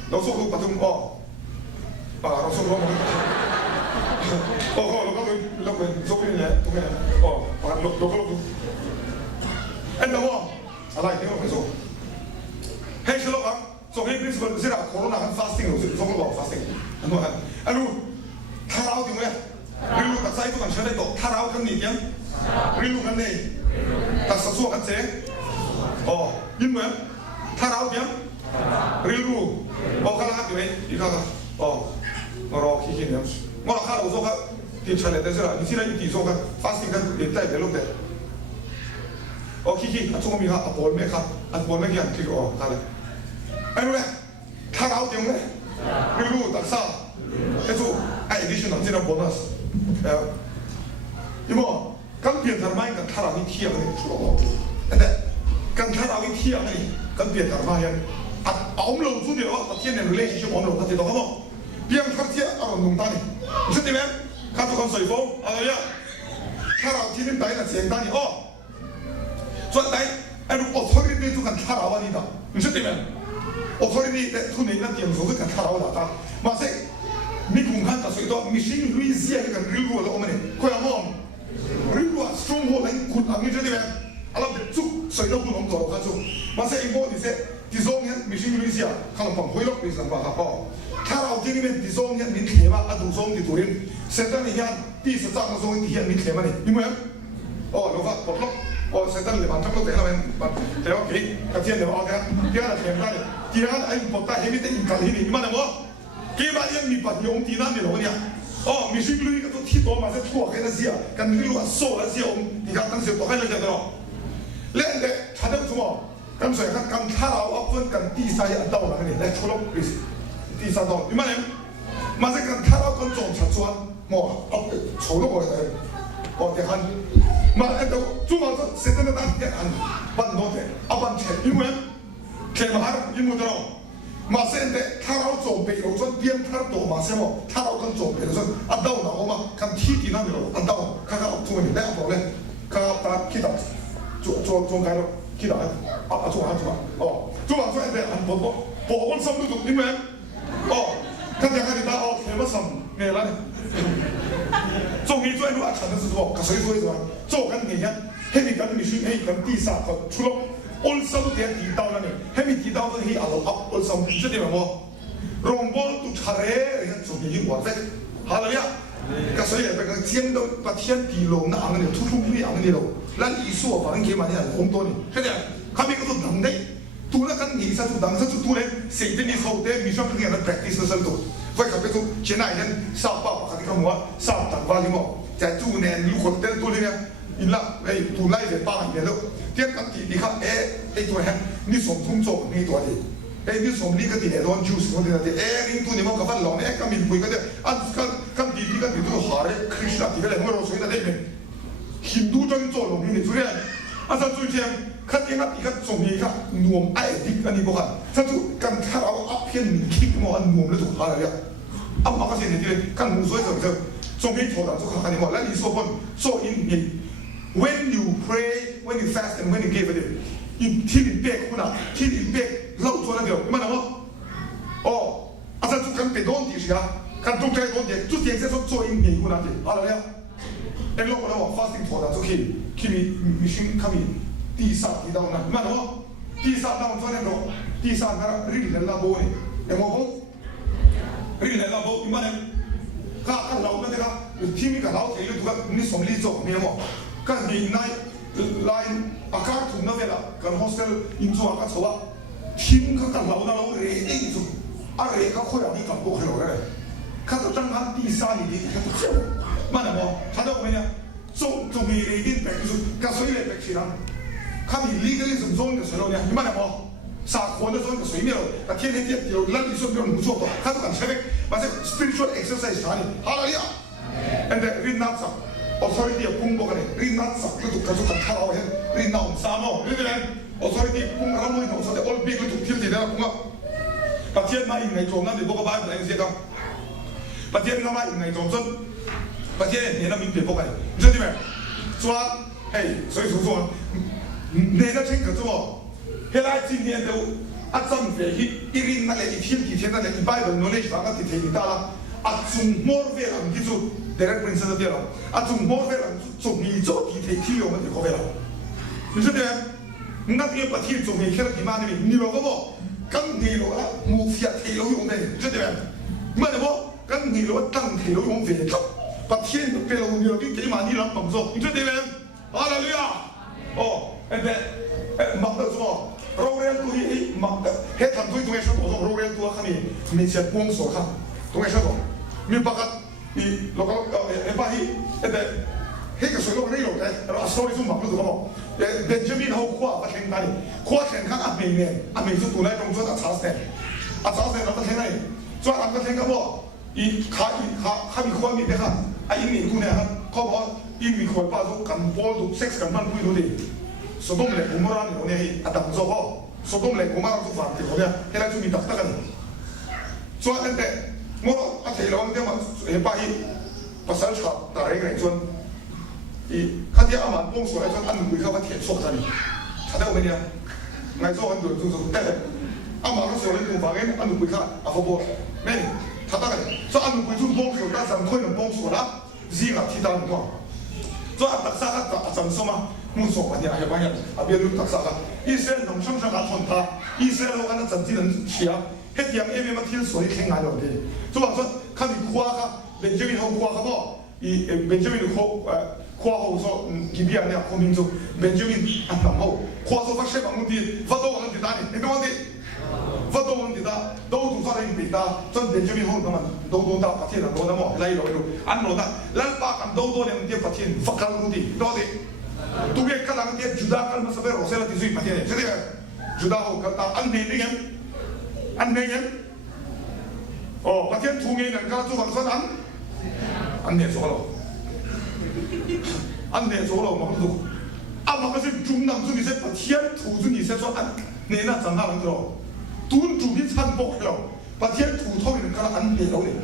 老叔都不中哦，老叔講冇，老佢做咩嘢？做咩嘢？哦，老，然後啊來聽我們說，嘿，小老闆，做起 principle 先啦，corona 很 fasting，做乜話 fasting？很多很，他老點嘅？你路個仔都能搶得到，他老跟你點？你路跟你，但實數很正，哦，因為他老點？Rilu, oh kalau hati ni, ika oh, orang kiki ni, 我看到说个点出来的是啦，你现在一点说个发生个连带的路的。哦，Kiki，中国米哈，波没看，波没看，这个哦，看了。哎，喂，他搞定没？没路，打啥？这就哎，你去弄这个 bonus， 因为刚变成买个他让你贴个出了，对不对？刚他让你贴个，刚变成买个，我们老祖的话，他天天来去我们老他知道好不？别人他贴弄单的，你说对没？看这个水风，哎呀，他让天天带那简单的哦。所以哎，我操你那就看他老板你的，你说对没？我操你那突然那点数是看他老板的，马上你共看到谁多，你心里些个日路了我们的，快要么日路啊，生活人苦啊，你说对没？阿拉做谁都不能做，他做，马上一波你说，第三年你心里些看到帮回了，为什么吧？哦，他老弟里面第三年你贴嘛，啊，读书的读人，现在你看第10章的时候你贴你贴嘛你，因为哦，老发不落。哦，现在你把差不多得了没？得了几？个天就好嘅，第二天翻嚟，第二哎不带，后面得一隔起嚟，乜嚟冇？幾百人咪把用地那咪攞嘅，哦，咪先攞個都鐵多嘛，即係拖起嗰時啊，跟住攞掃嗰時候，而家當時躲開咗就得咯。你哋查到什麼？咁所以佢咁差佬一分跟第三一刀啦，你嚟出咯，第三刀，點解咧？嘛即係差佬咁撞拆穿，我嘈到我哋，我哋喊。嘛，中国说现在的当地很办多的，办钱，因为钱嘛还因为的咯。嘛现在他老做别个说边他多嘛什么，他老跟做别个说到了我嘛，看天地那里咯，到看看做你那个嘞，看他去到做开咯，去到做哦，做完出来的很多我什么都因为哦，看见看你打哦，什么什么没来。做你做路啊，全都是做，谁说的是吧？做緊嘅人，喺你緊咪算喺緊啲沙個出咯，安心嘅地道啦你，喺咪地道都喺阿路噏安心，唔知點樣喎？容波都查咧，人做嘅嘢話啫，係咪呀？咁所以嚟講，見到把天地路那硬嘅突出不一樣嘅路，那藝術我反正幾萬人好多年，係咪？佢哋嗰度能力，都那跟藝術都能，甚至都咧，成日你後頭咪想佢人哋 practice 嗰陣度。會特別做，前兩年沙巴嗰啲咁話，沙特話啲麼？就係做年如果得多啲咧，而家誒做拉嘅巴嘅咯，啲咁你看誒做係你從工作呢度啲，你從呢個啲嚟攞 juice 嗰啲啲，你做你冇咁翻浪咧，咁面背嗰啲，咁地啲都下咧 Krishna 啲咧，我攞水喺呢邊，印度真做龍面做咧，就最正。看见他，你看中医看，我爱的跟你不看，他就跟他老片你听我，我们就好了呀。马个现在的看无所谓就中医头的就看你我，那你说不做你 when you pray, when you fast and when you give it， 你听你背苦呐，听你背老做那个，你们懂吗？哦，他就跟别东西是啊，跟中间东西，就点这说做你苦呐的，好了呀。哎，如果我 fasting 头的就可以先看你。第三提到那，嘛喏，第三当做那种，第三个日人拉波呢，有冇讲？日人拉波點解呢？佢老嗰啲個，天邊個老企咧，你從呢做咩喎？跟年內來阿家同那邊啦，跟 hostel 因做阿家做啊，天佢老那老嚟呢做，阿嚟佢開有啲咁多去落嚟，佢就爭下第三年佢就做，嘛喏，睇到未啊？做未嚟啲病做，佢所以嚟病錢啊！看你离个那种中的时候呢，你慢点跑，撒火的时候水面了，天天有那你说不用不错的，他都很吃力，把这 spiritual exercise 啥的，好了呀，and read not 啥，authority 公布个嘞，read not 啥，佢就很看好嘅，read not 啥么，对不对 ？authority 公布，他们同说的 all big 佢就天天在那公啊，把天买嚟做，那你不個擺唔嚟先講，把天他買嚟做真，把天你那明別不嘅，你知道咩？說，嘿，所以說。你那清楚做，现在今天都政府一年那个一天几天那个100人knowledge房子提大了，从某个人记住 direct principle 对了，从某个人从你做提我们就可以了，你说对吗？那你把提从你看到地方那边，你老个不，跟你老啊，目前提老用的，你说对吗？乜嘢不？跟你老当提老用肥头，把天都俾老你老幾萬啲人幫助，你說對嗎？哈利路亞，哦。mag dat zo rowel tu hi mag he tham thui tu ngai sa so rowel tu kha mi se pung so kha tu ngai sa so mi pakat 이 로컬 에바히 근데 해가 소리가 내려 돼. 스토리 좀 막고 뭐 벤저민 하고 코아 생각이 코아 생각 안 매네. 안 매서 돈을 좀 줘다 차세. 아 차세 나도 생각이. 저 아까 생각 뭐이 가비 코아 밑에가 아 이미 군에 거 이미 코아 빠져 간 볼도 섹스 간만 보이는데 소돔래 고모라는 오네 아담 저거 소돔래 고모라는 좀 반대 거냐 해라 좀 이따가는. 저 근데 뭐 앞에 이런데 뭐 에바히 pasal shop tarik rai chuan I khatia aman pong so lai chuan an bui kha ba thian sok tani thada o nia ngai zo an dur chu chu te ama ka so lai tu bangen an bui kha a ho bo men thada ka so an bui chu pong so ta sam khoi na pong so la zi ga thi ta no so a tak sa ka ta sam so ma mun so ba nia ya ba ya a bia lu tak sa ka Israel dong sang sang ka thon ta Israel lo ka na chan ti nan chia het yang em ma thil so i kheng ai lo de so ba so kha mi khwa ka 벤저민 하고 구하고 이 벤저민 구하고 서 기비아냐 고민조 벤저민 안나고 구하서 확실히 방문디 와도 하는데 나니 내가한테 와도 하는데다 너도 사람이 있다 전 벤저민 하고 너만 너도 다 파티나 너나 뭐 라이로 안 너나 랄바 간 너도 내면 뒤에 파티 fakkal무디 너데 두개 칼랑 뒤에 주다 칼 마서베 로셀라 디수이 파티네 저게 주다하고 갔다 안 되는 파티엔 통해는 가서 방선 안 내 저거로 안 내 저거로 막도 아마 그것이 중남순이 세 파티엔 투순이 세서 안 내나 장하는 거 돈 주기 찬복해요 파티엔 투통이는 가라 안 내려오네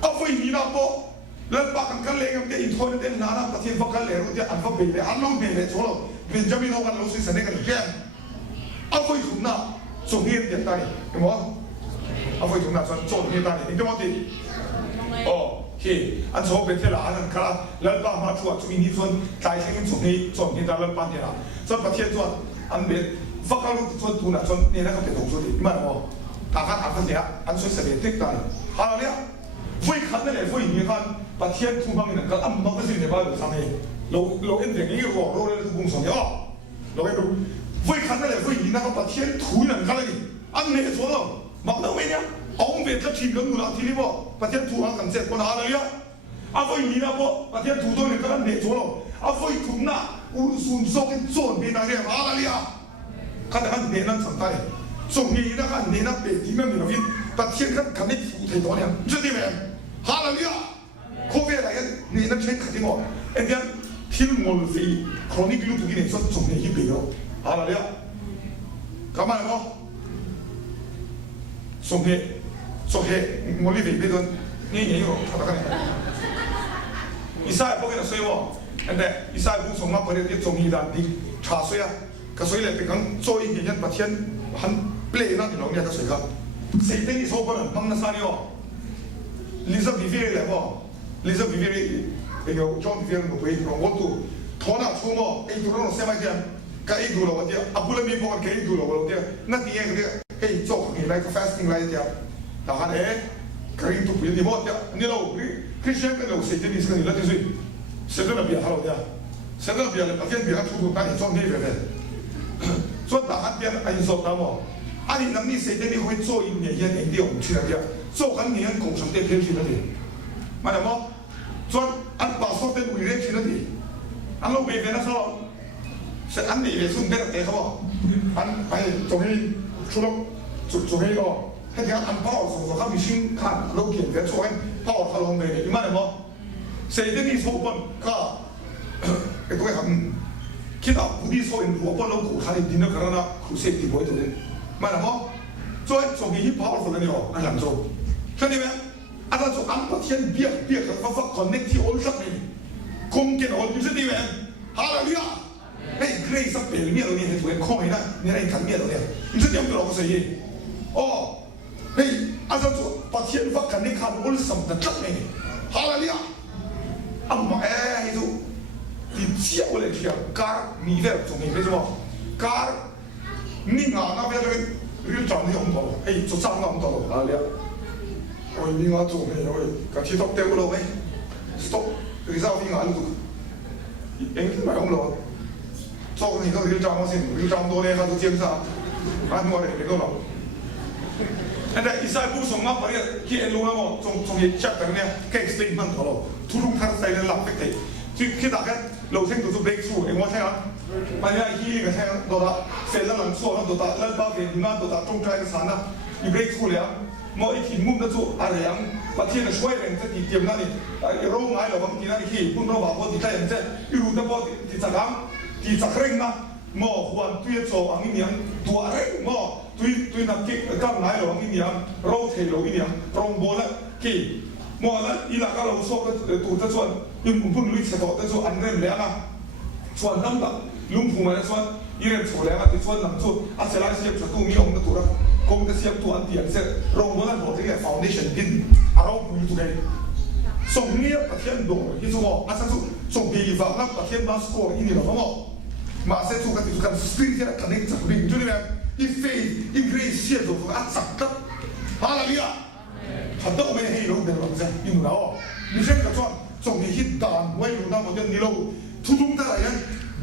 아프이니나 뭐 랄바간 갈래가 때 인터넷 때 나나 파티엔 fakkal레로 때 안 fak베레 안 놓베레 저로 벤자민 호간 로스 세네가 게 아프이 존나 종이에 됐다니 뭐 아프이 존나 전 종이에 다니 이게 뭐지 히 안저 베텔라 아는 가 랄바 마투아 주민이 손 다이생 종이 종이 달을 반대라 저 파티에 저 안베 fakkal로 저 돈아 전 내가 그때 동소리 이만 뭐 다가 다근데야 안 소세베 됐다니 하라냐会看的嘞，会你看把天土方面个按摩个是那把上面，老人等于我老人工上的哦，老人会看的嘞，会你那个把天土人看了的，按那做了，忙到没呢？အောင်别这提根了，提里不把天土上กันเสร็จคนหาเลยอ่ะ啊会你那不把天土都你看那做了，啊会土那乌苏说跟做没那个好了呀，看得看那那长大的，总你那看你那北地面那边把天看看那土太多了，这里面。할렐루야! 코베라가 내는 책 가진 거. 엔디안 필몰이 크로닉으로 두긴 해서 정리해 배요. 할렐루야! 가만히 뭐? 송해 몰리 베이던 니니로 하다가네. 이사야 보기는 써요. 근데 이사야 부 송마 버리는 종이다. 니 차소야. 그 소리를 그냥 조이 그냥 바티안 한 플레이나 이런 게 소리가. 세대니 소거는 막나사니요. Lisa Vivier là bon. Lisa Vivier et John Vivier no pays from what to Tona Chumo e to no sema kia ka e do lo dia apula mi bo ka e do lo dia na ti e ke zo ni like fasting like dia ta ha e ka i to pi di mo dia ni lo Christian ka lo se ti ni ska ni la ti sui se do na bia ha lo dia se do na bia le pa ken bia tu ta ni zo ni ve ve zo ta ha dia ai zo ta mo 아니 남니 세대니 왜做一年也年底我们去那边做很年工程的偏去那里，맞아 뭐做안 봐서 된 우리의去那里，안 로베那时候是안你也是那个대가 안 아니 종이 주로 종이 거 그냥 안 봐서 가 미신 간 로게 내做봐서 하는 데 이만해 뭐 세대니 소번가 그거 한 기타 우리 소인 로번로 고사리 디너 그러나 구세 디보이 돼 맞아 뭐做종이 powerful 的哟那两周兄弟们按照安把天别和发 connect all 上面空间哦你是弟们哈利路亚哎 grace 上边面了你还会空呢你来看面了你是点不了个谁哦哎按照把天发 connect all 上的正面哈利路亚啊妈哎就你接过来去啊 gar 你在中间为什么 gar你啊那边这个长得很多，哎，就长那么多了，哪里啊？我你啊做咩？我个铁托掉了喂 ，stop， 这个照片啊，你应该买红了，做你个这张我先，这张多呢，他都检查，按我的那个了， Anda isa bu song ma pare ki elu mo song ye chapter ne ke statement tholo thurung thar sai le lak te ki da ka lo theng tu break through e mo thai a ma ya hi ga thai do da se la lang so do da la ba ve ma do da tong trai ka sana i break through le mo i thi mum da chu are yang pa thi na shwai reng te ti tiam na ni ro ngai lo bang ti na ni ki pun ro ba bo ti tai je i ru da bo ti chakam ti chakreng na mo huan tuya cho ang iniang tua re mo tui na kik kam ngai lo ang iniang ro thei lo iniang rong bola ki mo la ila ka lo so ka tu ta chuan in pun lui che to ta chu an ren le nga chuan nam da lung phu ma la chuan i ren chu le nga ti chuan lam chu a se la siam cha tu mi ong na tu ra kong ta siam tu an ti an se rong bola ho te foundation din a ro pu tu dai song nia pa thian do hi chu mo a sa chu song bi va na pa thian ma score ini lo mo mà sẽ thu cái kan spirit ya connect sa ring tu ni i faith i grace sia do at sak kat hallelujah thật đâu mày hay đâu để làm gì nhưng mà đó你先个做总你去打为路那么的你喽初中的来人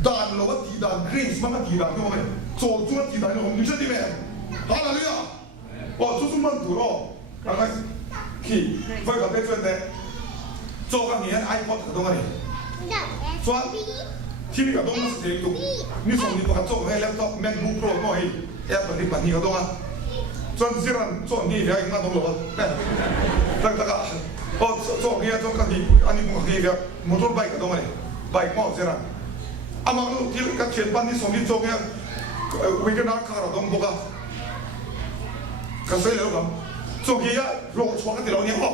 打了我提打 grace 慢慢提打对不对做做提打了你说对没hallelujah 哦初中慢读咯大概去为个被分的做个年 iPod 个东西做ที่นี่ก็ต้องมาสเตย์ตุกนี่ส่งนี่ตัวจงให้แล็ปท็อป MacBook Pro ก็ให้แอปปฏิบัตินี่ก็ต้องอ่ะส่วนสิรันส่วนนี้เดี๋ยวอีกมาต้องรอแต่ก็พอส่งนี่ส่งกันดีอันนี้มึงนี่เดี๋ยวมอเตอร์ไบค์ก็ต้องอะไรไบค์มอสิรันอามาลูกที่กัดเขียนปันนี่ส่งนี่ส่งเนี่ยวิกนาคาร์ต้องบอกก็เสียแล้วครับส่งนี่โลกชัวร์กันที่เราเนี่ยอ๋อ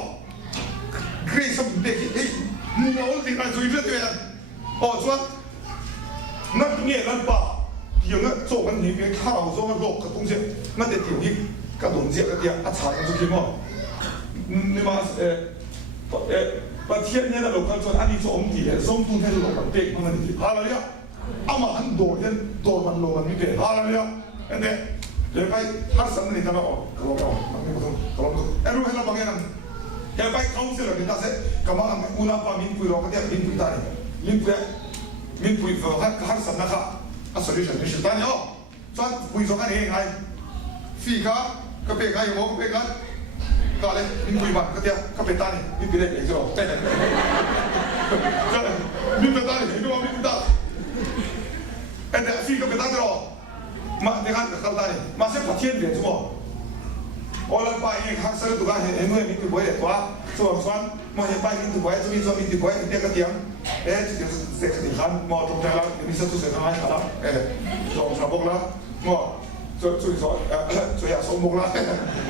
เกรซเด็กเฮ้ยมึงเอาสิ่งนั้นช่วยเพื่อนด้วยอ๋อส่วน那你那把有个做完那边看到做个落个东西，那得点一个东西个点啊查个出去嘛，你嘛把天天的落个做按你做我们底下，松东天落个别个问题，好了呀，阿嘛很多人多万落个你别好了呀，对不对？对吧？他什么你他妈哦，搞搞，那不懂，搞不懂，哎，如果那帮人，要把council 的那些，干嘛乌拉巴民规落个点民规大的，民规。min pui vo har sam na kha a solution ni shita ni o chan pui zo ka ni ngai fi ka pe ngai mo pe ka le min pui ba ka tia ka pe ta ni min pe le zo te min pe ta ni no min ta and the fi ka pe ta ro ma de kan ka ta ni ma se pa thien de zo o la pa ye har sa tu ga he no min tu boy de twa so chan mo he pa min tu boy zo min tu boy de ka tiangจะเสกสิขันมอตรงใจละมีสัตว์เสกอะไรกันละสองสามบกละมอช่วยสอนช่วยอยากสมบกละ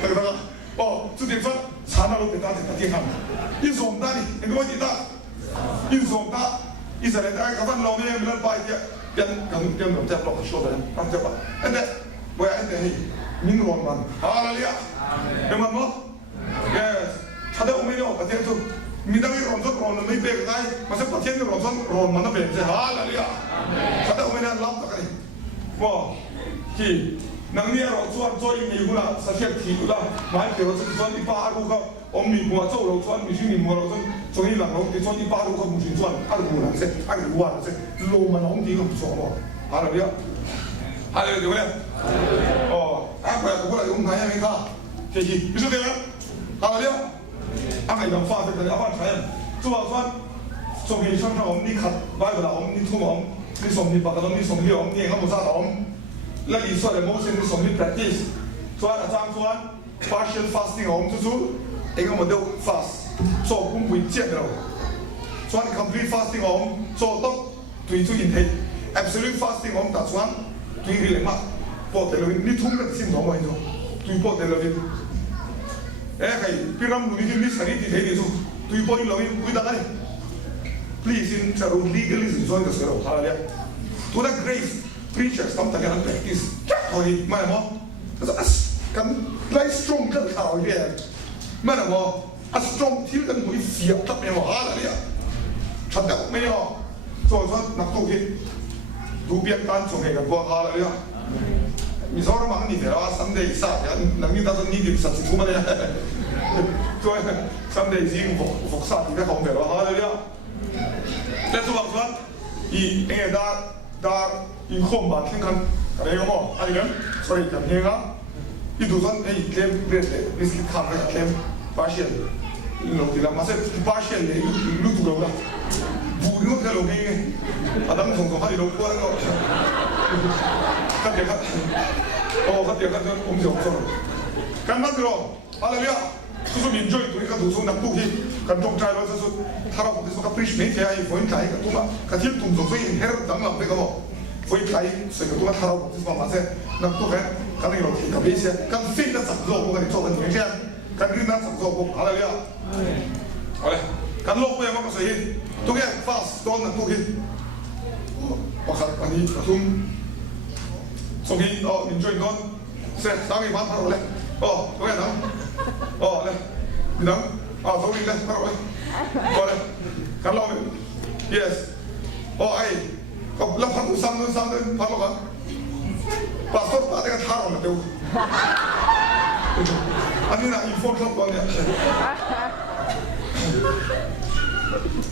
แล้วก็โอ้จุดเด่นฟังชาณาลูกเป็นตาถึงตาที่ขันอินสมตานี่เห็นไหมที่ตาอินสมตาอิสระได้กับท่านเราเนี่ยมันไปเนี่ยยังแบบจะปลอกโชว์เลยตั้งใจปะอันเดียบ่อยอันเดียนี่มินรอนมันฮาลาลียาเห็นมันมั้งถ้าได้องค์ไม่ได้ออกประเทศทุกมีได้รอนซ้อนรอนไม่เบรกได้มาสักประเทศนี่รอนซ้อนรอนมันน่ะเบรกใช่ฮะอะไรอ่ะถ้าได้ไม่ได้รับตะกันว่าที่นังเนี่ยรอนซ้อนซ้อนมีกุหลาบสักแค่ที่กุหลาบหมายถึงว่าซ้อนที่ป้าลูกเขาอมมีหัวโจ้เราซ้อนมีชื่อมีหัวเราซ้อนตรงนี้หลังเราที่ซ้อนที่ป้าลูกเขามีชื่อซ้อนอะไรกุหลาบเสร็จอะไรกุหลาบเสร็จโลมันน้องดีก็ซ้อนว่าอะไรอ่ะอะไรเดี๋ยวเนี่ยอ๋ออะไรกุหลาบยุ่งไหนยังไงค่ะที่ไม่ใช่เดี๋ยวอะไรอ่ะ阿妹能发这个阿爸传，做好算，做给上上我们你看，外不啦我们你吐我们，你送你把个东你送你我们你还不啥我们，那你说的某些你送你 practice， 做啊张做啊 partial fasting 我们就做，一个我们都 fast， 做不会见的，做你 complete fasting 我们做到对住引起 ，absolute fasting 我们打算对你来嘛，报得了你吐个心痛嘛你说，对报得了你。kayak piram lu ini sari di sini tu tu poin lo ini kita kan please in cara legalism so itu sekarang hal ya tu dah grace preachers tam tak kan practice oh ini mana mo kan like strong kan kau ya mana mo a strong til kan mui fiat tak memang hal ya catat memang so nak tu ke tu biar kan so kan buat hal ya misalnya orang ni dia someday sah ya nanti tak ni dia sah cuma dia对 someday 已经服杀你的红的了哈对呀但是我说以那个大以后嘛听看那个么啊你看所以讲那个一度算哎，claim rate biscuit 看个 claim partial， 老弟啦，马上 partial 嘞，路途了啦，不用太老给嘅，啊，等从从下啲老哥那个，看点看，哦，看点看就我们就做了，干嘛的咯？阿拉呀，就是民众对个读书能读起，跟中斋咯，就是他那不是说个 preach 没听，一分开个读嘛，个听读书所以很等了那个么。所以睇成個都睇到就是話啫，嗱都係肯定有提及呢些，跟非得怎做我跟你做緊嘢先，跟呢單怎做我好了了，好嘞，跟落去我個水，都嘅 fast 當能都嘅，我看安尼從從佢哦民眾講，是打給媽拍落嚟，哦都嘅能，哦嚟，你能，啊從你嚟拍落嚟，好嘞，跟落去 ，yes， 哦哎。แล้วพันธุ์ซ้ำพันธุ์ละกันปาสปอร์ตปาเด็กท่าเราเดียวอันนี้นะอีโฟนครับก่อนเนี่ย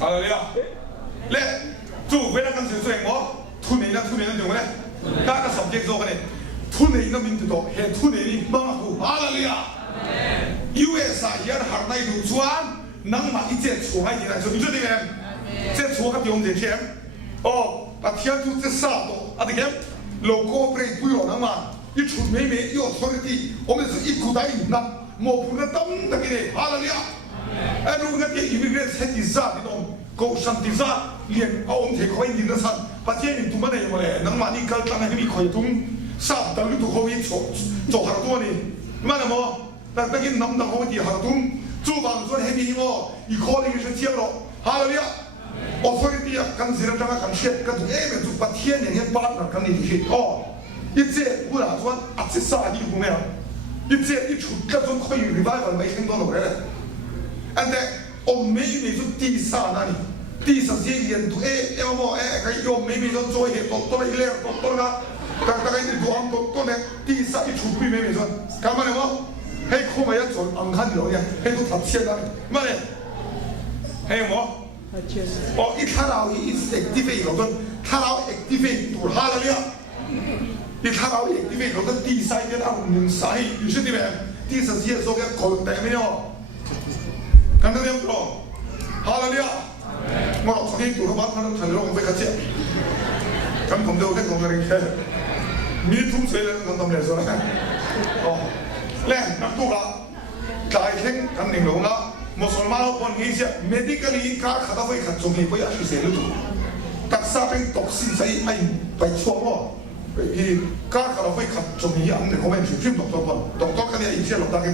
อะไรเนี่ยเล่จู่เวลากันสื่อส่งว่าทุนนี้นะอยู่ไหมการกระสับเจ็กโซ่กันเนี่ยทุนนี้นะมินติดต่อเห็นทุนนี้บ้างกูอะไรเนี่ย US ยันหาในดูชวนนั่งมาอีเจ็ดชัวให้ดีนะจะมีจุดนี้ไหมเจ็ดชัวกับยงเจ็ดเชมอ๋อ啊，天就这啥多，啊，这个老高不不要那嘛，一出妹妹要说的地，我们是一股带赢的，莫不能当的给你，好了呀。哎，如果那点因为这才第三的东，高山第三，连啊我们才可以赢得上，把天人都没得么嘞，能嘛你刚刚那边可以通，啥等于都可以做好多呢，嘛那么，那个能可以好通，做房做那边么，一可能是接了，好了呀。authority kan zira tanga kan shet kan tu eme tu pathian yang partner kan ni di oh itse pura chuan atse sa di ku mea itse i chut ka tu khoi revival mai theng don lo re and the o me me tu ti sa na ni ti sa je yen tu e mo kai yo me me zo zo he to le to na ta kai ni tu am to ne ti sa i chut pi me me zo ka ma ne mo hei ko ma ya zo ang khan lo ya hei tu thap chen na ma ne hei mo哦，一看到一 activate 嗰陣，看到 activate 到下嚟啊！你看到 activate 嗰陣，第三嘅啊唔使，於是點樣？第三節做嘅確定咩哦？咁都點做？下嚟啊！我落昨天做咗晚飯都睇到我飛架車，咁同到聽講嘅嘅，米通水咧咁同你講咧，哦，咧嗱都啦，大傾肯定老啦。मुसलमानों को नहीं medically car खाता हुए खर्चों में कोई अच्छी से लुटो तक्सा पे टॉक्सिन सही आई पैसों को ये कार खाता हुए खर्चों में हमने कमेंट फिल्म डॉक्टर का ये इसे लगता है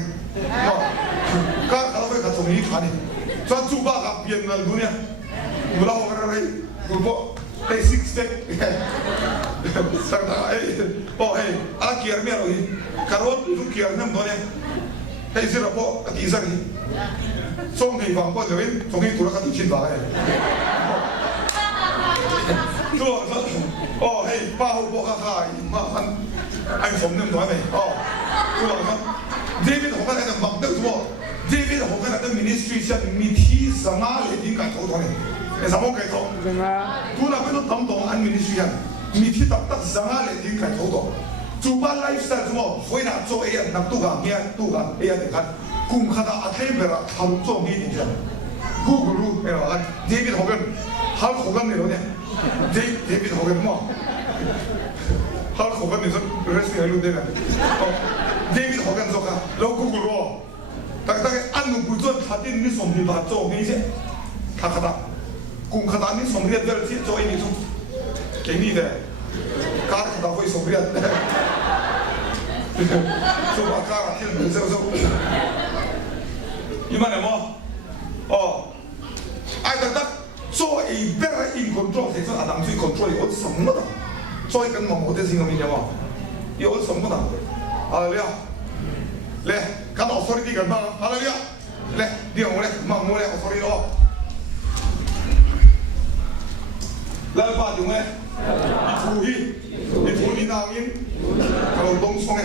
कार खाता हुए खर्चों में ये खाने तो चुपा का पियन ना दुनिया मुला हो कर रही गुरबो hey six step सरदा hey oh hey ala kiar में रही करोड़ लुक किar में दुनिया hey इसे रखो तीसरा ही中期房嗰條中期做得緊2,000萬嘅，都話哦嘿8號波哈哈麻煩，iPhone 都唔睇未？哦，都話咁，呢邊學緊喺度默得啫喎，呢邊學緊喺度 ministry 上面提什麼嚟點解頭痛呢？你什麼計頭？都那邊都諗到喺 ministry 上，面提得什麼嚟點解頭痛？做班 lifestyle 啫喎，會拿做 A 人，拿都講咩？都講 A 人點解？cùng khá đã thấy về là tham cho nghĩ thì chuyện Google luôn này là David Hogan Hulk Hogan này đó nhé David Hogan mà Hulk Hogan này rất wrestling luôn đây này David Hogan rồi cả lâu Google rồi tại cái anh cũng bùi tuần khá tin ní sống đi bà cho nghĩ chứ khá khá đã cùng khá đã ní sống riêng về chứ cho anh đi xuống cái này đấy cá khá đã với sống riêng cho bà cá là thiên mình sao 이만해 뭐, 아이들做一 better in control， 其實阿當最 control 有什麼的？做一個某的สิ่งมี嘛？有什麼的？好了，來，看到 authority กันบ้าง好了，來，เดี๋ยวเลยมั่งเลย authority 咯，แล้วบ้านอยู่ไหมอีทูนี่นางยินเราต้องส่งไง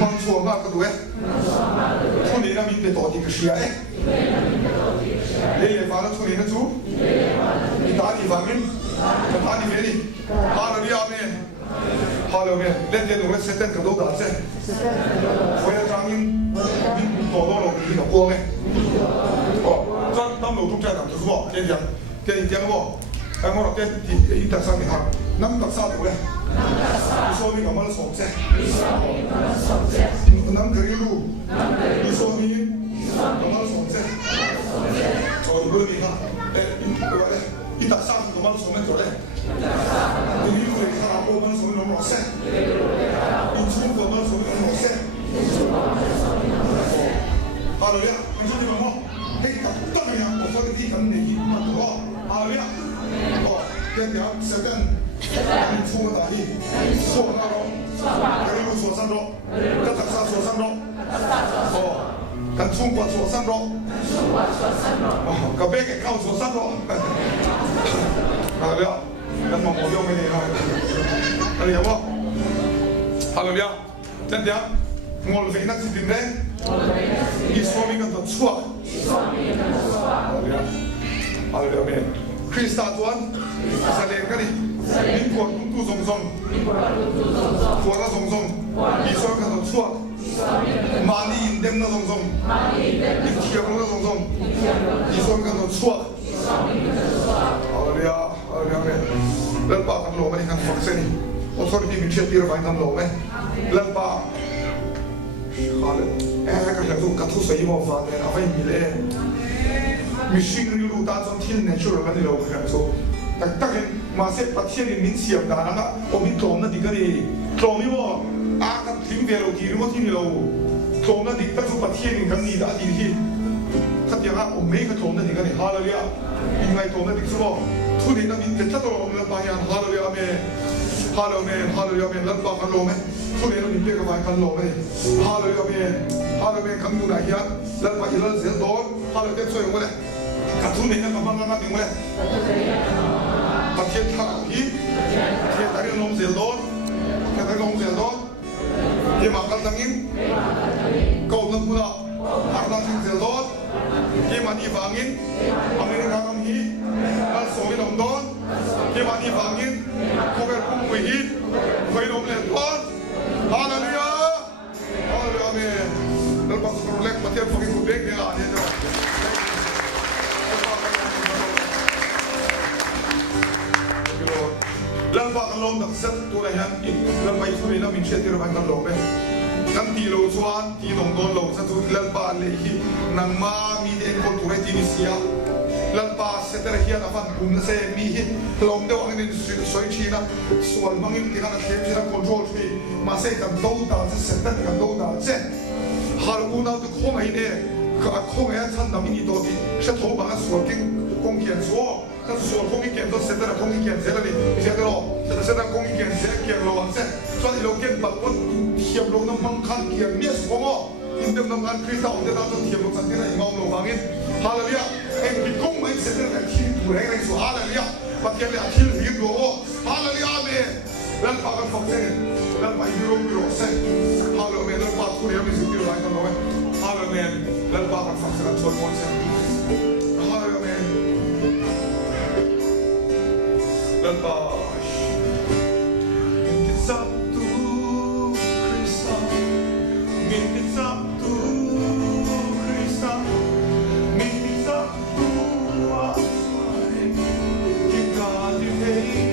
มั่งชัวร์มากก็ดูไงทุนนี้นะมีเป็นตัวที่กระเชียเอ๊ะเลี้ยงฟ้าแล้วทุนนี้นะจูมีตาดีฟังมินกับตาดีเฟรดีฮาเลลูยาเมน哈利路亚，连接我们圣诞可都打针，我要张英，多多了，你个光咩？哦，咱咱路中间人就是喎，一樣，一樣喎，我落啲一特三年下，諗特三條咧，你說你咁樣熟啫，諗佢啲路，你說你咁樣熟啫，我唔會理他，一特三咁樣熟咩做咧？你呢個嚟睇下，我咁樣熟咁落聲，你中國咁樣熟咁落聲。哈利路亞，你說你問我，嘿，當然我說你咁你問我，哈利路亞，哦，跟住聖經，你出個大意，說那個，跟你說三個，跟特三說三個，哦，跟中國說三個，哦，跟北京靠說三個，哈利路亞，跟我冇用嘅你啦，哈利路亞，哈利路亞，真嘅。我哋呢次點咧？以所面嘅度錯，好了咩？Krista 轉，實練嗰啲，英國都送送，國家送送，以所嘅度錯，萬里點都送送，一條都送送，以所嘅度錯，好了，好了咩？兩把咁攞咩？咁放聲，我錯啲面出啲嚟咁攞咩？兩把。好了，個人都夾到水冇法嘅，阿輝唔咧，咪先要路打咗天呢，出嚟嗰啲路嘅人數，但係馬些把天嘅面試入大啦，我咪撞得啲嗰啲撞咩喎？啊，咁點嘅路見我天嘅路，撞得啲得咗把天嘅咁易打啲天，佢點啊？我每個撞得啲嗰啲哈利路亞，應該撞得啲什麼？突然間面嘅出到我們班人哈利路亞咩？哈利路亞，哈利路亞，兩百個路咩？突然間面邊個班人路咩？哈利路亞咩？哈利路亞咁多大人，兩百人成多，哈利路亞最好咧。咁突然間咁樣點咧？白天太熱，天大啲龍成多，天大龍成多，天馬格等因，高能不啦？哈登成多，天馬地方因，阿美尼加咁熱，阿所謂龍多，天馬地方因，後邊風會熱，會龍嚟多。哈利路亞，哈利路亞咩？เราบอกสุดเล็กประเทศพวกนี้คุณเล็กเนี่ยเนี่ยเนาะเราบอกกันลงดักเซตตัวอะไรฮะเราไปทุเรียนเรามีเชื้อที่เราไปกันลงไหมกันตีโลชวนตีนงโดนลงซะทุเราบอกเลยที่นังมามีเด็กคนตัวที่นิสัยเราบอกเสร็จแล้วที่เราฟังคุณเสร็จมีที่ลงเดี๋ยวอันนี้สวยชีนะส่วนบางทีที่เราเทียบที่เราควบคุมที่มาเสร็จกันโดนด่าเสร็จแล้วกันโดนด่าเสร็จ哈鲁那的空ấy呢，空ấy参那么一多的，是头把所跟公检所，他所公一检所现在的公一检谁了哩？你晓得咯？现在公一检谁检了完噻？所以老检把我贴落那门槛检灭什么？因为那门槛可以到我们当中贴落上天的毛路方面，哈利路亚！哎，你公们现在来贴土来来说哈利路亚，把贴俩贴了一个我，哈利路亚咩？咱把个放在，咱把一路一路噻。哈利路亚，咱把土里面是丢来干嘛？哈利路亚，咱把个放在咱做光噻。哈利路亚，咱把。It's up to Krista. It's up to Krista. It's up to us. You got it, hey.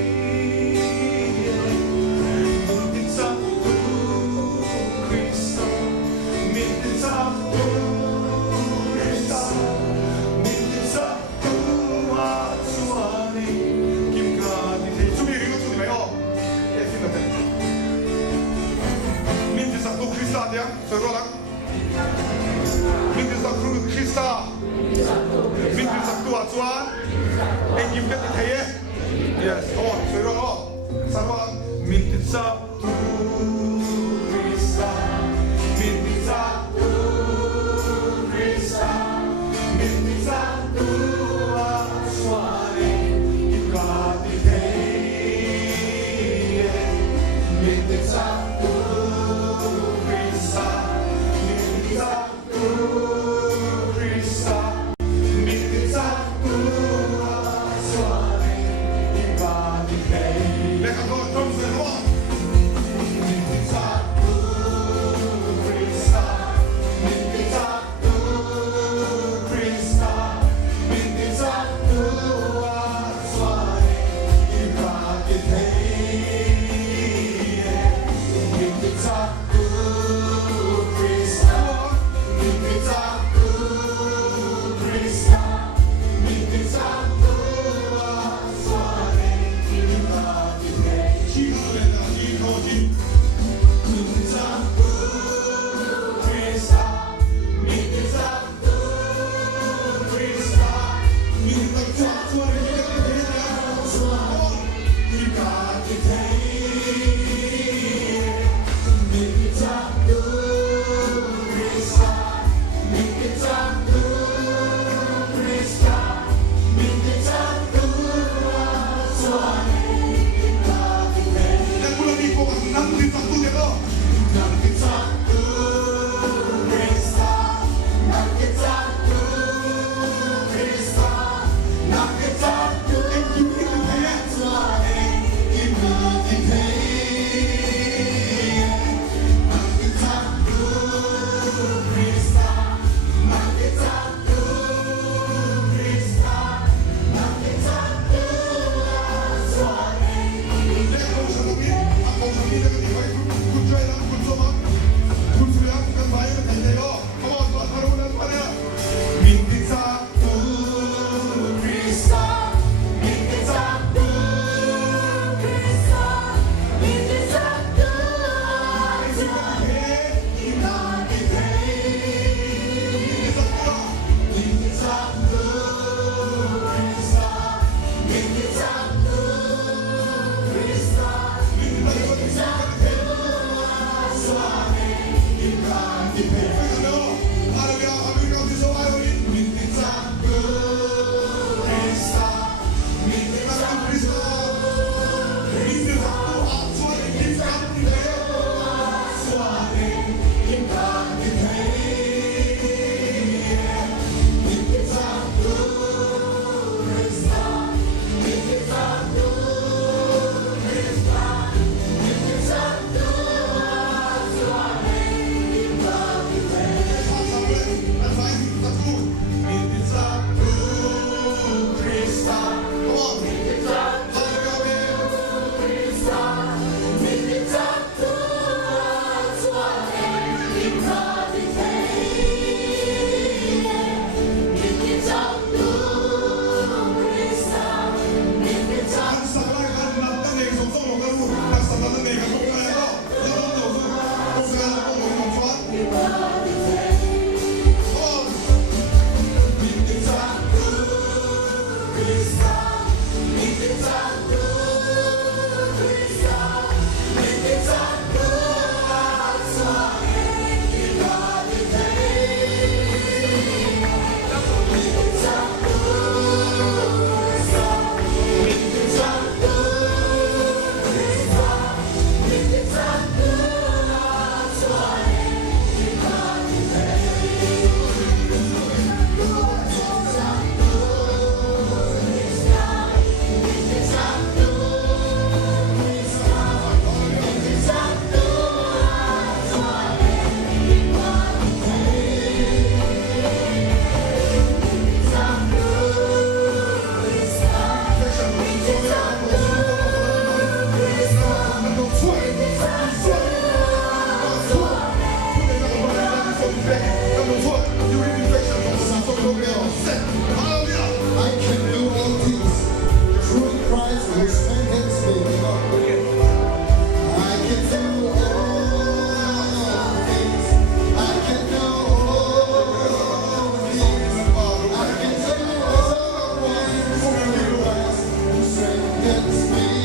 Rồi đó mình đi sang khu Krista mình đi sang tua chuan anh kim cái thế yes thôi rồi đó sang đó mình đi sang tu Krista mình đi sang tu Krista mình đi sang tua chuan kim cả đi thế mình đi sang against me.